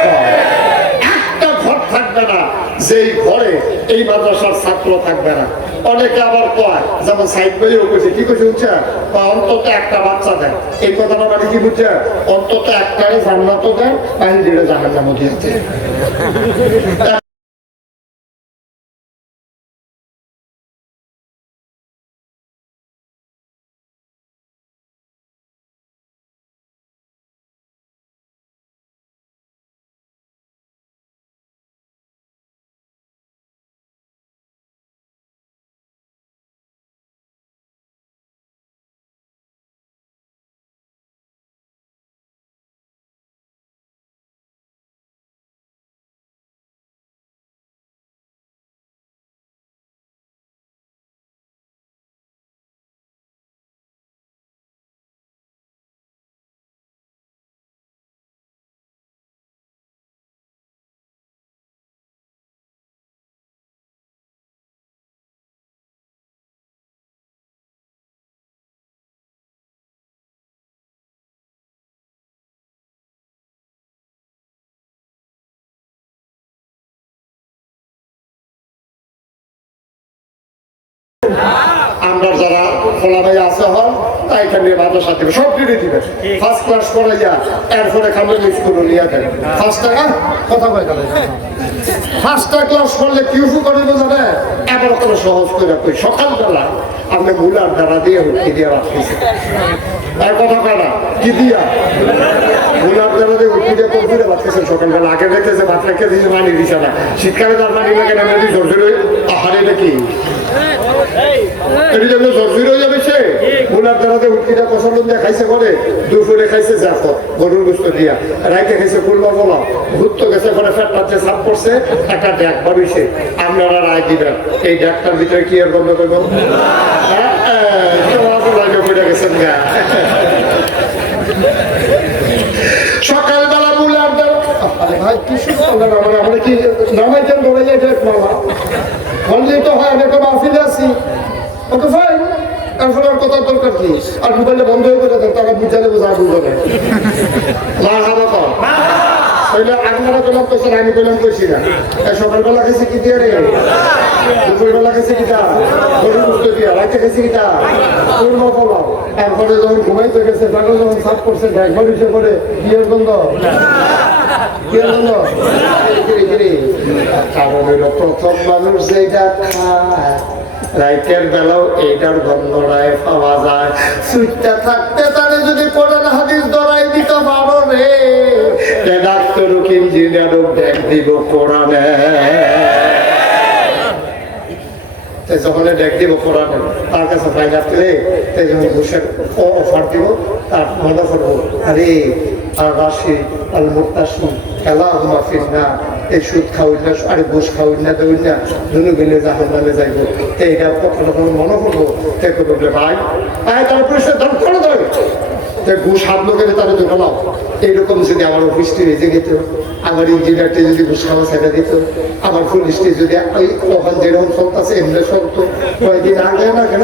একটা ঘর থাকবে না যেই ঘরে এই মাদ্রাসার ছাত্র থাকবে না। অনেকে আবার কয়, যেমন সাইড বইও কইছে, কি কইছে বুঝছে, অন্তত একটা বাচ্চা দেয়। এই কথাটা মানে কি বুঝছে, অন্তত একটারে জান্নাতও দেয়, বাহিরে জাহান্নামও দিয়েছে। আমরা যারা খোলামেলা আছে হন তাই এখানে মাদ্রাসা দেবে, সব দিনে দিবে, ফার্স্ট ক্লাস করে যা, এরপরে খামে স্কুল নিয়ে দেন 5 টাকা কথা কয় গেল। 5টা ক্লাস করলে কি উপকার হইব জানে, এবার কোনো সহজ করে কই, সকালবেলা আপনি মূলার দ্বারা দিয়ে উঠে দিয়ে রাখতেছে, আর কথা কয় না কি দিয়া মূলার দ্বারা দিয়ে উঠে দিয়ে কমফিরে রাখতেছেন সকালবেলা। আগে দেখতেছে ভাত রেখে দিয়েছে মানি দিছে না, শীতকালে তার মানি লাগে না, মেয়েটি জর্জরি আহারে নাকি এটি জন্য জর্জরি হয়ে যাবে। সে মূলার দ্বারাতে উটকিটা পছন্দ দিয়ে খাইছে করে, দুপুরে খাইছে জাফর গরুর গোস্ত দিয়া, রাইতে খাইছে কুলমা বলা, ঘুরতে গেছে করে ফেট পাচ্ছে, সাপ করছে, একটা ড্যাক বাড়িছে। আপনারা রায় দিবেন এই ড্যাকটার ভিতরে কি আর বন্ধ করবো? গেছেন গা সকালবেলা মূলার দ্বারা ভাই কি সুন্দর, আমরা কি নামাইতেন বলে যায় মালা বললেই তো হয়, আমি একটা মাহফিলে আছি, ওকে ভাই তারপরে আর কথার দরকার কি, আর মোবাইলটা বন্ধ হয়ে করে দেন, তারা বুঝালে বোঝা বুঝবে মার হাবা কর। আপনারা কলাম করছেন, আমি কলাম করছি না। সকালবেলা খেয়েছে কি দিয়ে রে, দুপুরবেলা খেয়েছে কিটা গরুর গোস্ত দিয়া, রাইতে খেয়েছে কিটা কুরমা পোলাও, তারপরে যখন ঘুমাইতে গেছে তাকে যখন সাফ করছে একবার এসে করে বিয়ের গন্ধ, বিয়ের গন্ধ। কারণ হইল প্রথম মানুষ যেটা খায় রাইতের বেলাও এইটার গন্ধটায় পাওয়া যায়। সুইটটা থাকতে তারে যদি কোরআন হাদিস ধরাই দিতে পারো রে, ডাক্তার ইঞ্জিনিয়ারও ব্যাগ দিব কোরআনে, যখন ডেক দিব কোরআনে তার কাছে পাই রাখলে যখন ঘুষের অফার দিব তার মনে করবো আরে আর রাশি আল মুক্তাসি খেলা মাফির না, এই সুদ খাওয়াই না, আরে ঘুষ খাওয়াই না, দেউই না, দুনু গেলে জাহান নামে যাইব। এইটা কখনো কখনো মনে করবো, তে করবে ভাই তারপরে সে ধর করে দেবে ঘুষ হাত লোকের তারা ঢোকালাম। এইরকম যদি আমার অফিসটি রেজে যেত, আমার ইঞ্জিনিয়ারটি যদি ঘুষ খাওয়া ছেড়ে দিত, আমার পুলিশটি যদি ওই তখন যেরকম চলতেছে এমনি চলতো, কয়েকদিন আগে না কেন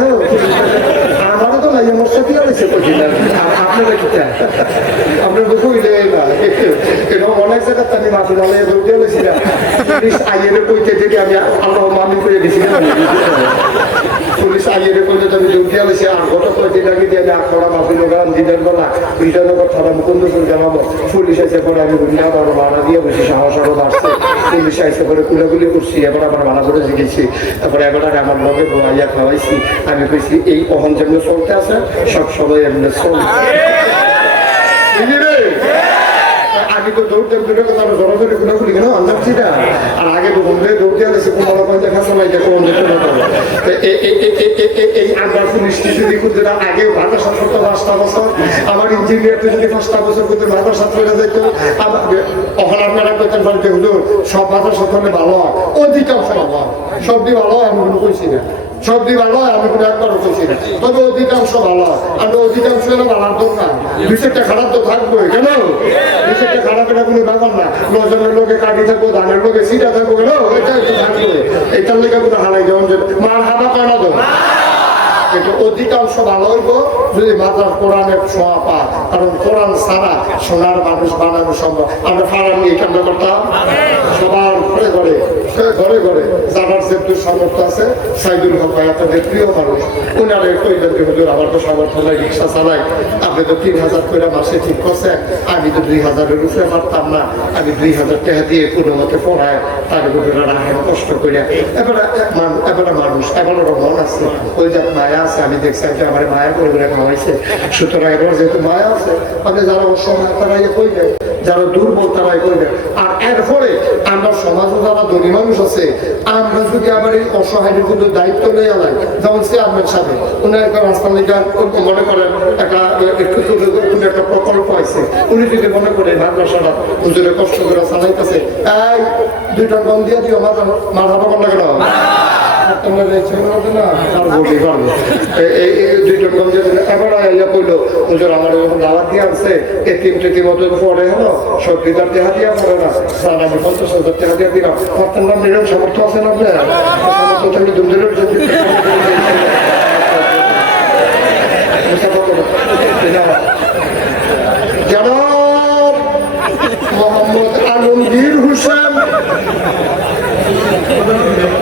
আমারও তো লাগে আমার সাথে আছে আপনারা কি চান? আপনার বুঝলে না এরকম অনেক জায়গায় আমি মাথা ডালে দৌড়ে গেছিলাম, পুলিশ আইয়ের কইতে থেকে আমি আল্লাহ মামি করে গেছিলাম। পুলিশ আইয়ের কইতে আমি দৌড়ে গেছি, আর গত কয়েকদিন আগে দিয়ে আমি আখড়া মাফি লোকাম দিনের বেলা বিজয়নগর থানা মুকুন্দপুর গেলাম। পুলিশ এসে পরে আমি ঘুরলে আমার ভাড়া দিয়ে বসি, সাহস আরো বাড়ছে। পুলিশ এসে পরে কুলাগুলি করছি, এবার আমার ভাড়া করে শিখেছি। তারপরে এবার আমার লগে বোয়াইয়া খাওয়াইছি। আমি কইছি এই অহন যেমন চলতে আছে সব সময় এমনি চলবে। আগে তো দৌড়তে দূরে কথা জড়াজড়ি গুলো খুলি কেন আনজাচ্ছি না। আর আগে তো বন্ধু দৌড়তে আসছে কোনো পঞ্চা খাসা নাই দেখো এই আবার পুলিশটি যদি করতে আগে ভাষা সাতটা 5টা বছর, আমার ইঞ্জিনিয়ারটি যদি 5টা বছর করতে ভাষা সাত হয়ে যেত। ওখানে আপনারা করতেন পারতে হুজুর সব ভাষা সাত হলে ভালো হয়, অধিকাংশ ভালো হয়, সবটি ভালো হয় আমি কোনো কইছি না, সবটি ভালো হয় আমি কোনো একবারও কইছি না, তবে অধিকাংশ ভালো হয়। আর অধিকাংশ হলে ভালো দরকার, 2-4টা খারাপ তো থাকবে কেন, 2-4টা খারাপ এটা কোনো ব্যাপার না। লজনের লোকে কাটি থাকবো, ধানের লোকে সিটা থাকবো কেন, এটা একটু থাকবে, এটার লেগে কোনো হারাই যেমন মার হাবা কেন তো এটা অধিকাংশ ভালো হইব যদি মাথার কোরআনের ছোঁয়া পা। কারণ কোরআন ছাড়া সোনার মানুষ বানানো সম্ভব। আমরা ফারাম নিয়ে কান্না করতাম সবার ঘরে ঘরে ঘরে ঘরে যারা যেহেতু সামর্থ্য আছে, সাইদুল হক ভাই আপনাদের প্রিয় মানুষ, ওনারা কইলেন যে হুজুর আমার তো সামর্থ্য নাই, রিক্সা চালাই, আপনি তো 3000 করে মাসে ঠিক করছেন, আমি তো 2000-এর উপরে পারতাম না, আমি 2000 টাকা দিয়ে কোনো মতে পড়ায় তার হুজুরা রাখেন কষ্ট করে। এবারে মানুষ এবারেরও মন আছে, ওই যে মায়া আছে, আমি দেখছি যে আমার মায়া করে খাওয়াইছে। সুতরাং এবার যেহেতু মায়া আছে, মানে যারা অসময় তারাই কইবে, যারা দুর্বল তারাই কইবে। আর এরপরে আমরা সমাজে যারা ধনী মানুষ আছে, আমরা যদি আবার এই অসহায়ের কিন্তু দায়িত্ব নেই আলাই, যেমন চেয়ারম্যান সাহেব উনার একটা রাস্তার লিখা মনে করেন একটা প্রকল্প আছে, উনি যদি মনে করে মাদ্রাসাটা হুজুরে কষ্ট করে চালাইতেছে, এই 2টা গম দিয়ে দিও মার হাবা কর লাগে না আমার দাওয়াত দিয়ে আনছে এই 3টি মতো পরে হলো সব বিদার দেহা দিয়া পড়ে না, আমি 50,000 টাকা দিয়ে দিলাম। বর্তমান নিরম সামর্থ্য আছেন আপনার সামর্থ্য থাকলে দুমদিনের জনাব মোহাম্মদ আলমগীর হোসেন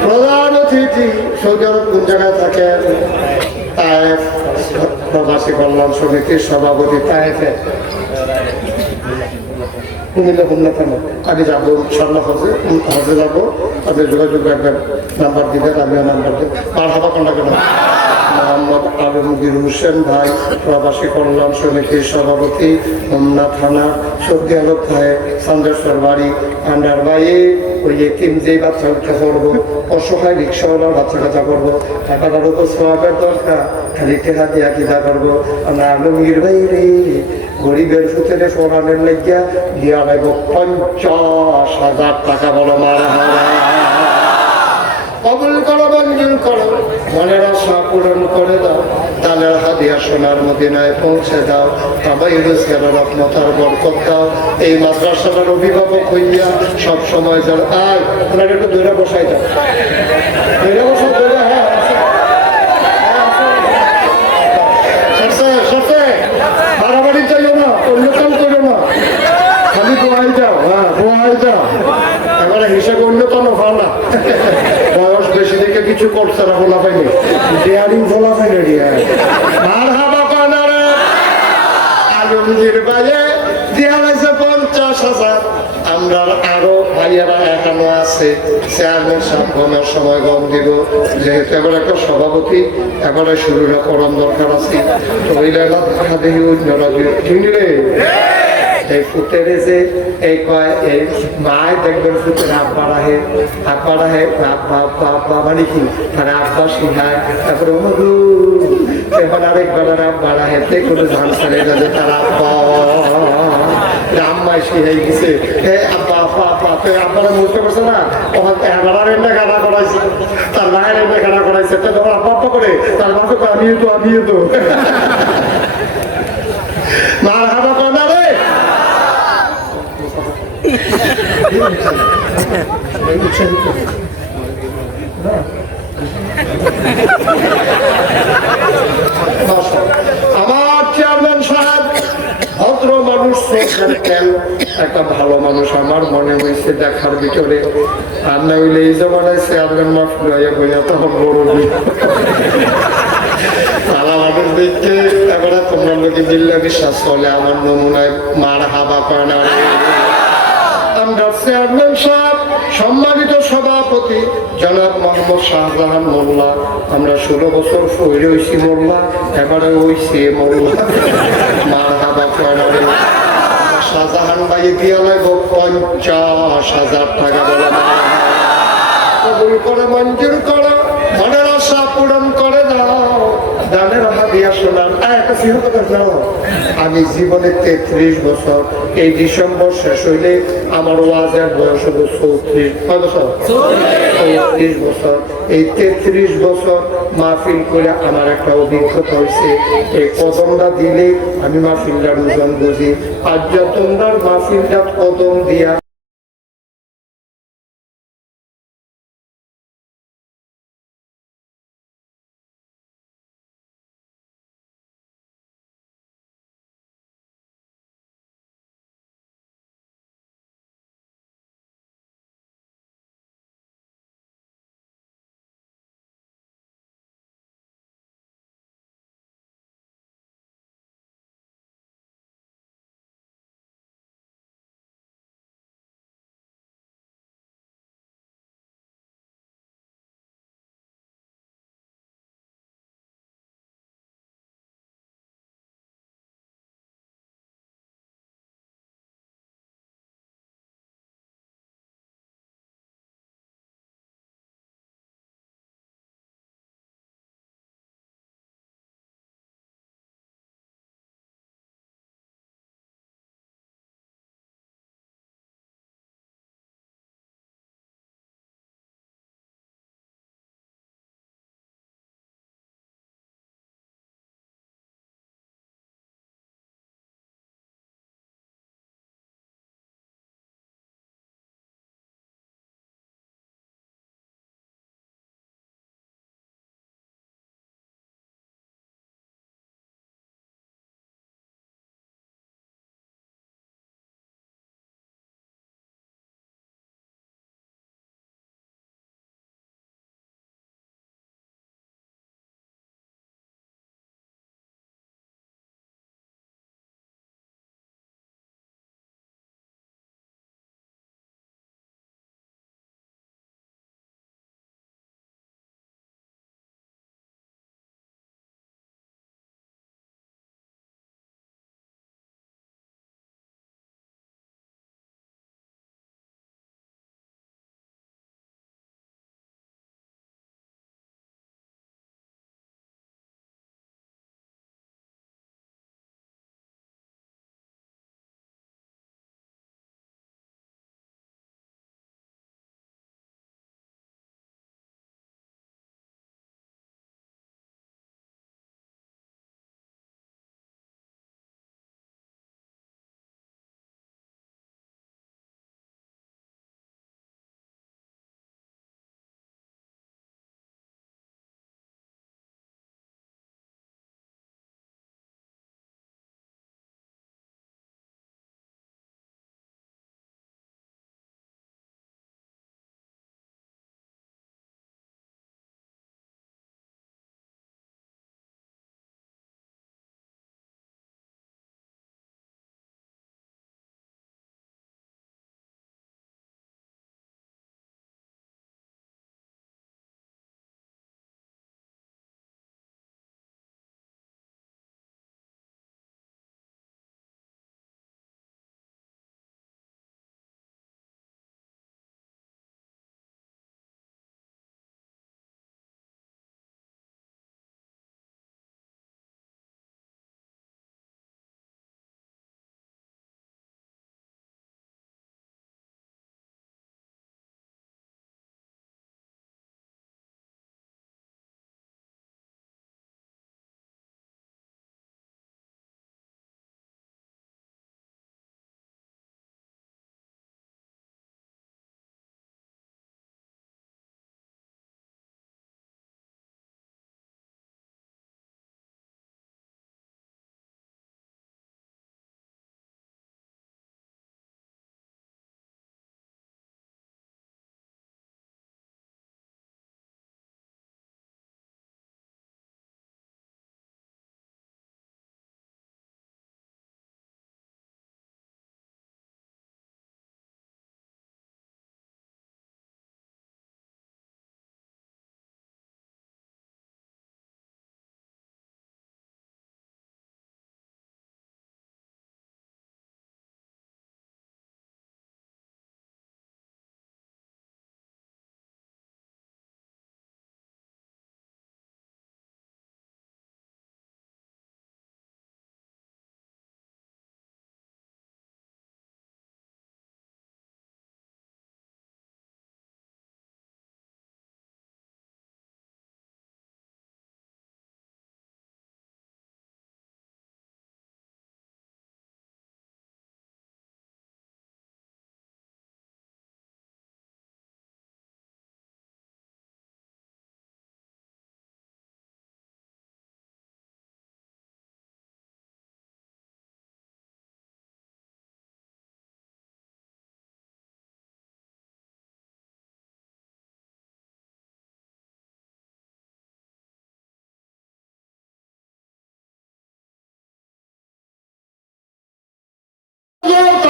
প্রধান অতিথি, সৌদি আরব কোন জায়গায় থাকেন? তায়েফ প্রবাসী কল্যাণ সমিতির সভাপতি তায়েফে। আমি যাবো ইনশাল্লাহ হজে যাবো, তাদের যোগাযোগ রাখবেন, নাম্বার দিবেন, আমিও নাম্বার দেব। আর হাবা কন্যা কেন মোহাম্মদ আলমগীর হোসেন ভাই প্রবাসী কল্যাণ সমিতির সভাপতি, হোমনা থানা, সৌদি আরব থাকে, সন্দেশ্বর বাড়ি, আন্ডার বাইয়ে ওই এতিম যেই বাচ্চা উঠে করবো, অসহায় রিক্সাওয়ালার বাচ্চা কাচ্চা করবো, টাকাটার উপর সোয়াবের দরকার, খালি টেকা দিয়া কিনা করবো। আমরা আলমগীর ভাই রে গরিবের সুতেরে সোনানের লেগিয়া দিয়া লাগব 50,000 টাকা, বলো মারা কবুল করো, মঞ্জুর করো, মনের আশা পূরণ করে দাও, দালের হাদিয়া সোনার মদিনায় পৌঁছে দাও, সবাই রোজগার রহমতার বরকত দাও। এই মাদ্রাসার অভিভাবক হইয়া সব সময় যেন আয় ওনাকে একটু ধরে বসাই দাও, ধরে বসা ধরে। হ্যাঁ বাড়াবাড়ি চাইও না, অন্য কাম করো না, খালি বোয়াই যাও। হ্যাঁ বোয়াই যাও, এবারে হিসেবে অন্যতম ভালো না, বয়স বেশি দেখে কিছু করছে না, বলা পাইনি ডেয়ারিং বলা পাইনি। আলমগীর বাইরে দেওয়া হয়েছে 50,000। আমরা আরো ভাইয়েরা এখানে আছে, চেয়ারম্যান সাহেব গমের সময় গম দিব, যেহেতু এবার একটা সভাপতি এবারে শুরুটা করার দরকার আছে, ওই দেখা দেখি অন্যরা ঠিক রে। এই ফুটের যে এই কয় এই মায় দেখবেন ফুটের আব্বা রাহে আব্বা মানে কি মানে আব্বা শিখায়, তারপরে এখন আরেকবার আব্বা রাহে কোনো ধান ছেড়ে যাবে তার আব্বা আম্মায় শিখাই গেছে আব্বা আব্বা আব্বা, তো আব্বারা বুঝতে পারছে না, এবার এমনি গাড়া করাইছে, তার মায়ের এমনি গাড়া করাইছে, তো যখন আব্বা আব্বা করে তার মাকে আমিও তো মার হাবা পানা রে আমার চেয়ারম্যান সাহেব ভদ্র মানুষ, একটা ভালো মানুষ আমার মনে হয়েছে দেখার ভিতরে। আর না হইলে এই জমানায় চেয়ারম্যান মাফিল হয়ে বইয়া তখন বড় ভালো মানুষ দেখতে এবারে তোমরা লোকে দিল্লা বিশ্বাস চলে আমার নমুনায় মার হাবা পানা রে। আমরা চেয়ারম্যান সাহেব সম্মানিত সভাপতি জনাব মোহাম্মদ শাহজাহান মোল্লা, আমরা 16 বছর ফইরে হইছি মোল্লা, এবারে হইছি মোল্লা। মার হাবা পানা রে। শাহজাহান ভাই দিয়া লাগবো 50,000 টাকা বলে কবুল করে মঞ্জুর করো, মনের আশা পূরণ করে দাও, দানের হাদিয়া শোনার একটা সিংহতা দাও। আমি জীবনে 33 বছর, এই ডিসেম্বর শেষ হইলে আমার ওয়াজের বয়স হলো 34 বছর। 34 বছর, এই 33 বছর মাহফিল করে আমার একটা অভিজ্ঞতা হয়েছে। এই কদমটা দিলে আমি মাহফিলটার ওজন বুঝি। আজ তোমরা মাহফিলটা কদম দিয়া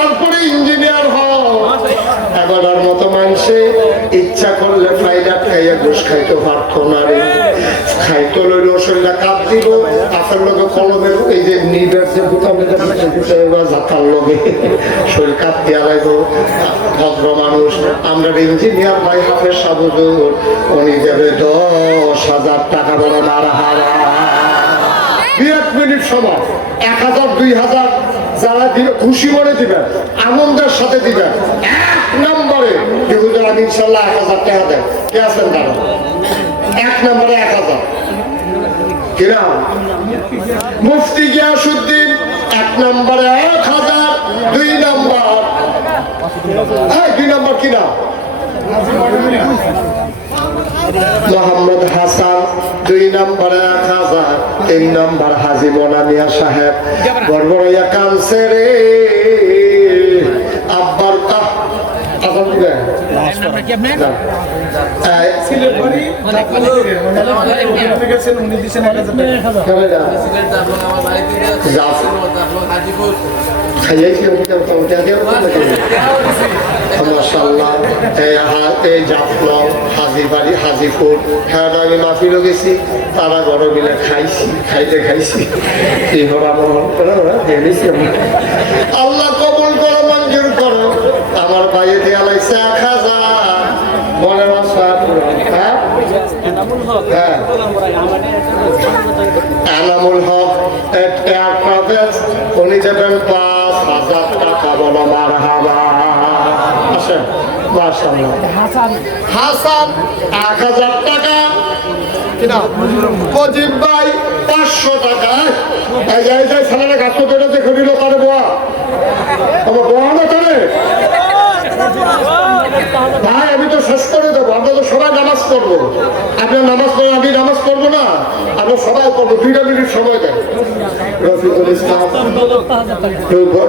তারপরে ইঞ্জিনিয়ার হও। এবার মতো মানুষে ইচ্ছা করলে ফ্রাইডা খাইয়া ঘুষ খাইতে পারতো না রে, খাইতো লইল শরীরটা কাপ দিব আপনার লগে কলমের এই যে নিবের যে যাতার লগে শরীর কাপ দিয়া লাগবো। ভদ্র মানুষ আমরা ইঞ্জিনিয়ার ভাই হাফেজ সাবুদুর উনি দেবে 10,000 টাকা বলে মারা হারা। 1 মিনিট সময় 1,000 2,000 যারা দিবে খুশি মনে দিবেন, আনন্দের সাথে দিবেন। 1 নম্বরে হুজুর আমি ইনশাল্লাহ 1,000 টাকা দেন, কে আছেন তারা? 1 নম্বরে 1,000 কিনা মুফতি গিয়াসউদ্দিন 1 নম্বরে 1,000। 2 নম্বর 2 নম্বর কিনা মোহাম্মদ হাসান 2 নম্বরে 1,000। 3 নম্বর হাজী মোনা মিয়া সাহেব বড়বড়িয়া কানছে রে আব্বার হাজিপুর হ্যাঁ আমি মাহফিলও গেছি, তারা গরম মিলে খাইছি, খাইছি আল্লাহ কবুল করো, মঞ্জুর করো। আমার ভাইয়ে দেয়া লাগছে 1,000 মনে হ্যাঁ এনামুল হক উনি যাবেন 5,000 টাকা বলো মারহাবা। আসেন মাশাআল্লাহ। হাসান 1,000 টাকা কিনা মজিব ভাই 500 টাকা। এই যে ছেলেরা গাছ পেটেছে ঘুরিল তার বোয়া আমার বোয়া না তারে ভাই আমি তো শেষ করে দেবো। আমরা তো সবাই নামাজ পড়বো, আপনার নামাজ পড়বেন, আমি নামাজ পড়বো না, আমরা সবাই পড়বো। 2 মিনিট সময় দেন।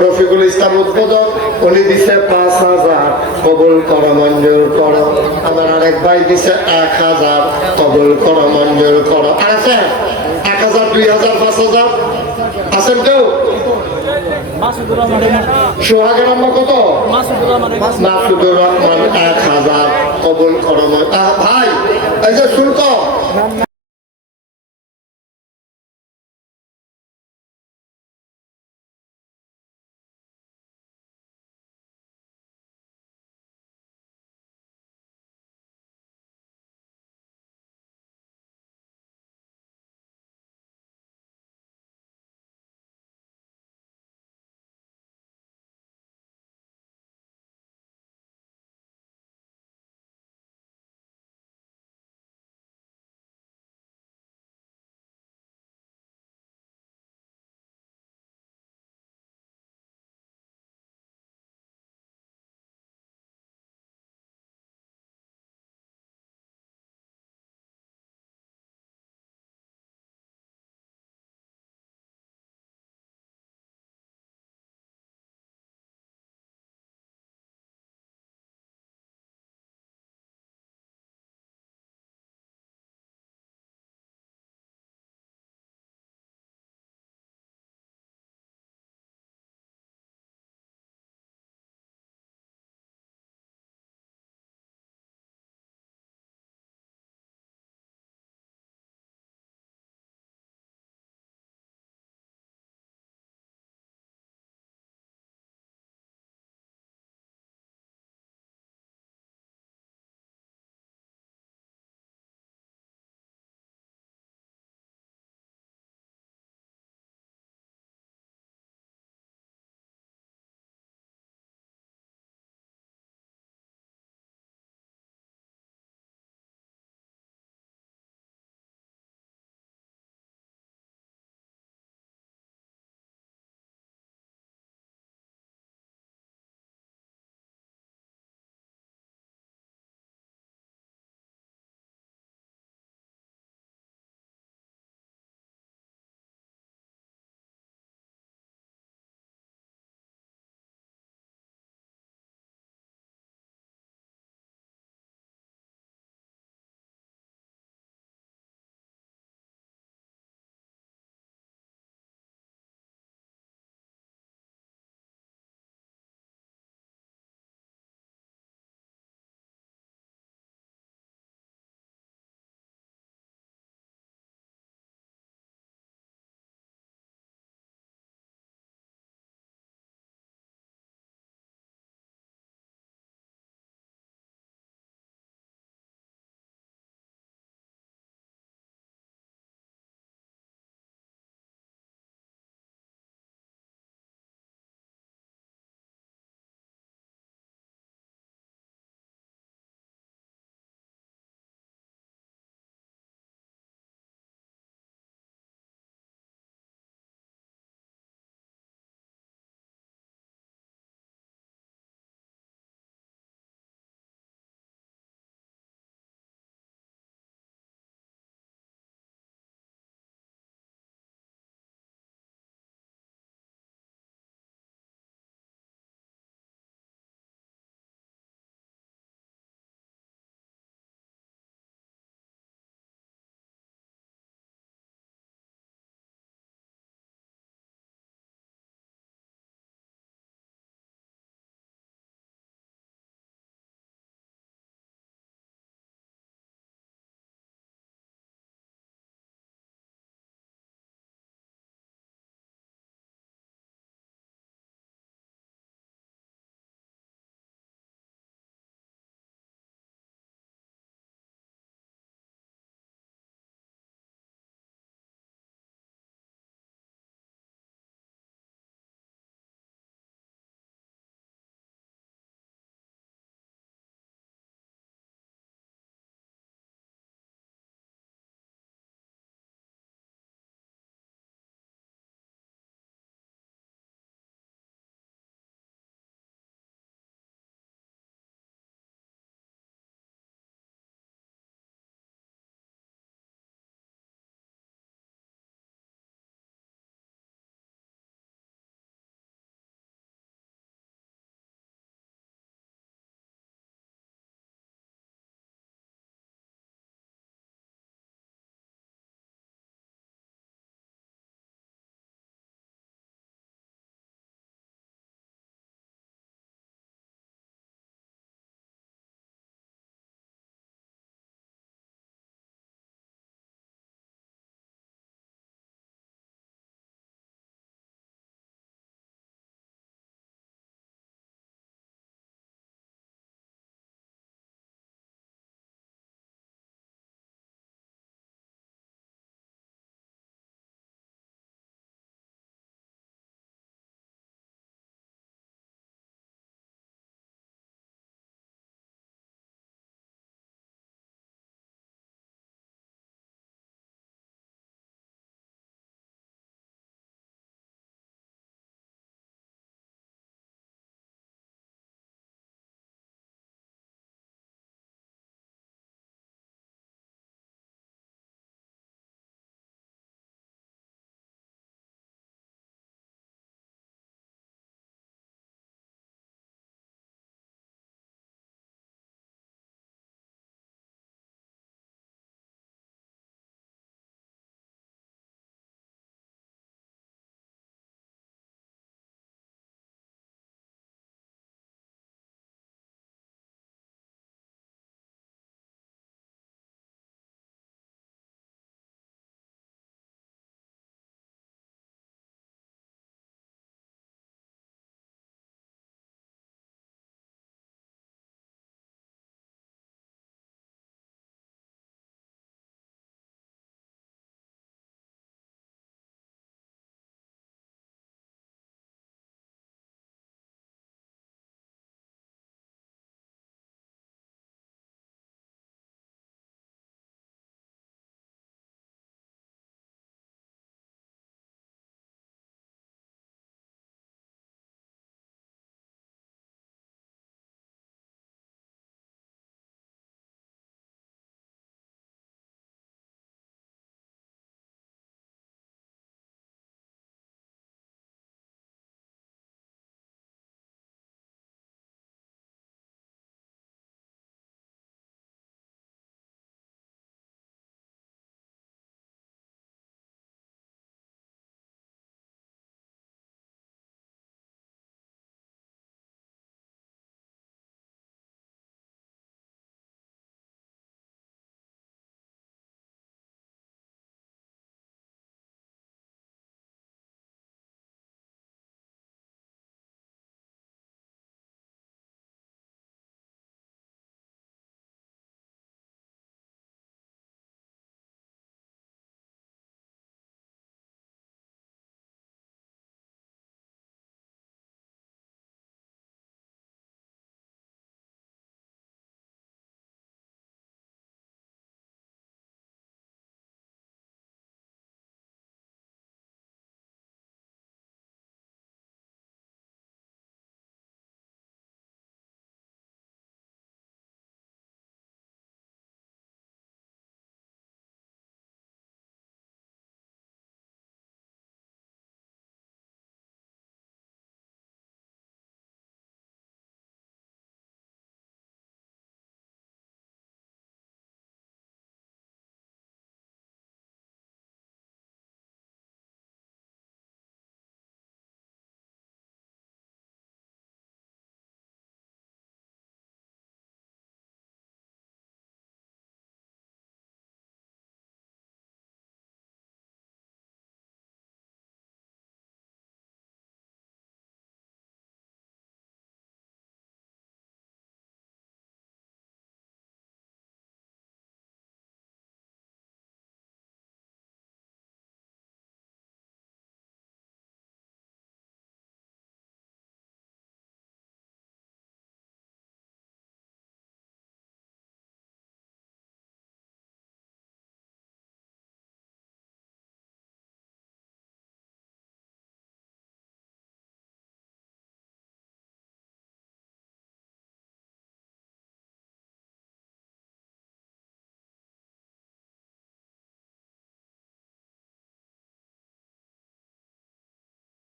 রফিকুল ইসলাম উদ্বোধক উনি দিছে 5,000 কবুল করো মঞ্জুর করো। আমার আরেক ভাই দিছে 1,000 কবুল করো মঞ্জুর করো। আর আছে 1,000 2,000 5,000 আছেন কেউ? সোহাগের আম্মা কত? মাসুদুর রহমান 1,000 কবুল করো। ভাই এই যে শুল্ক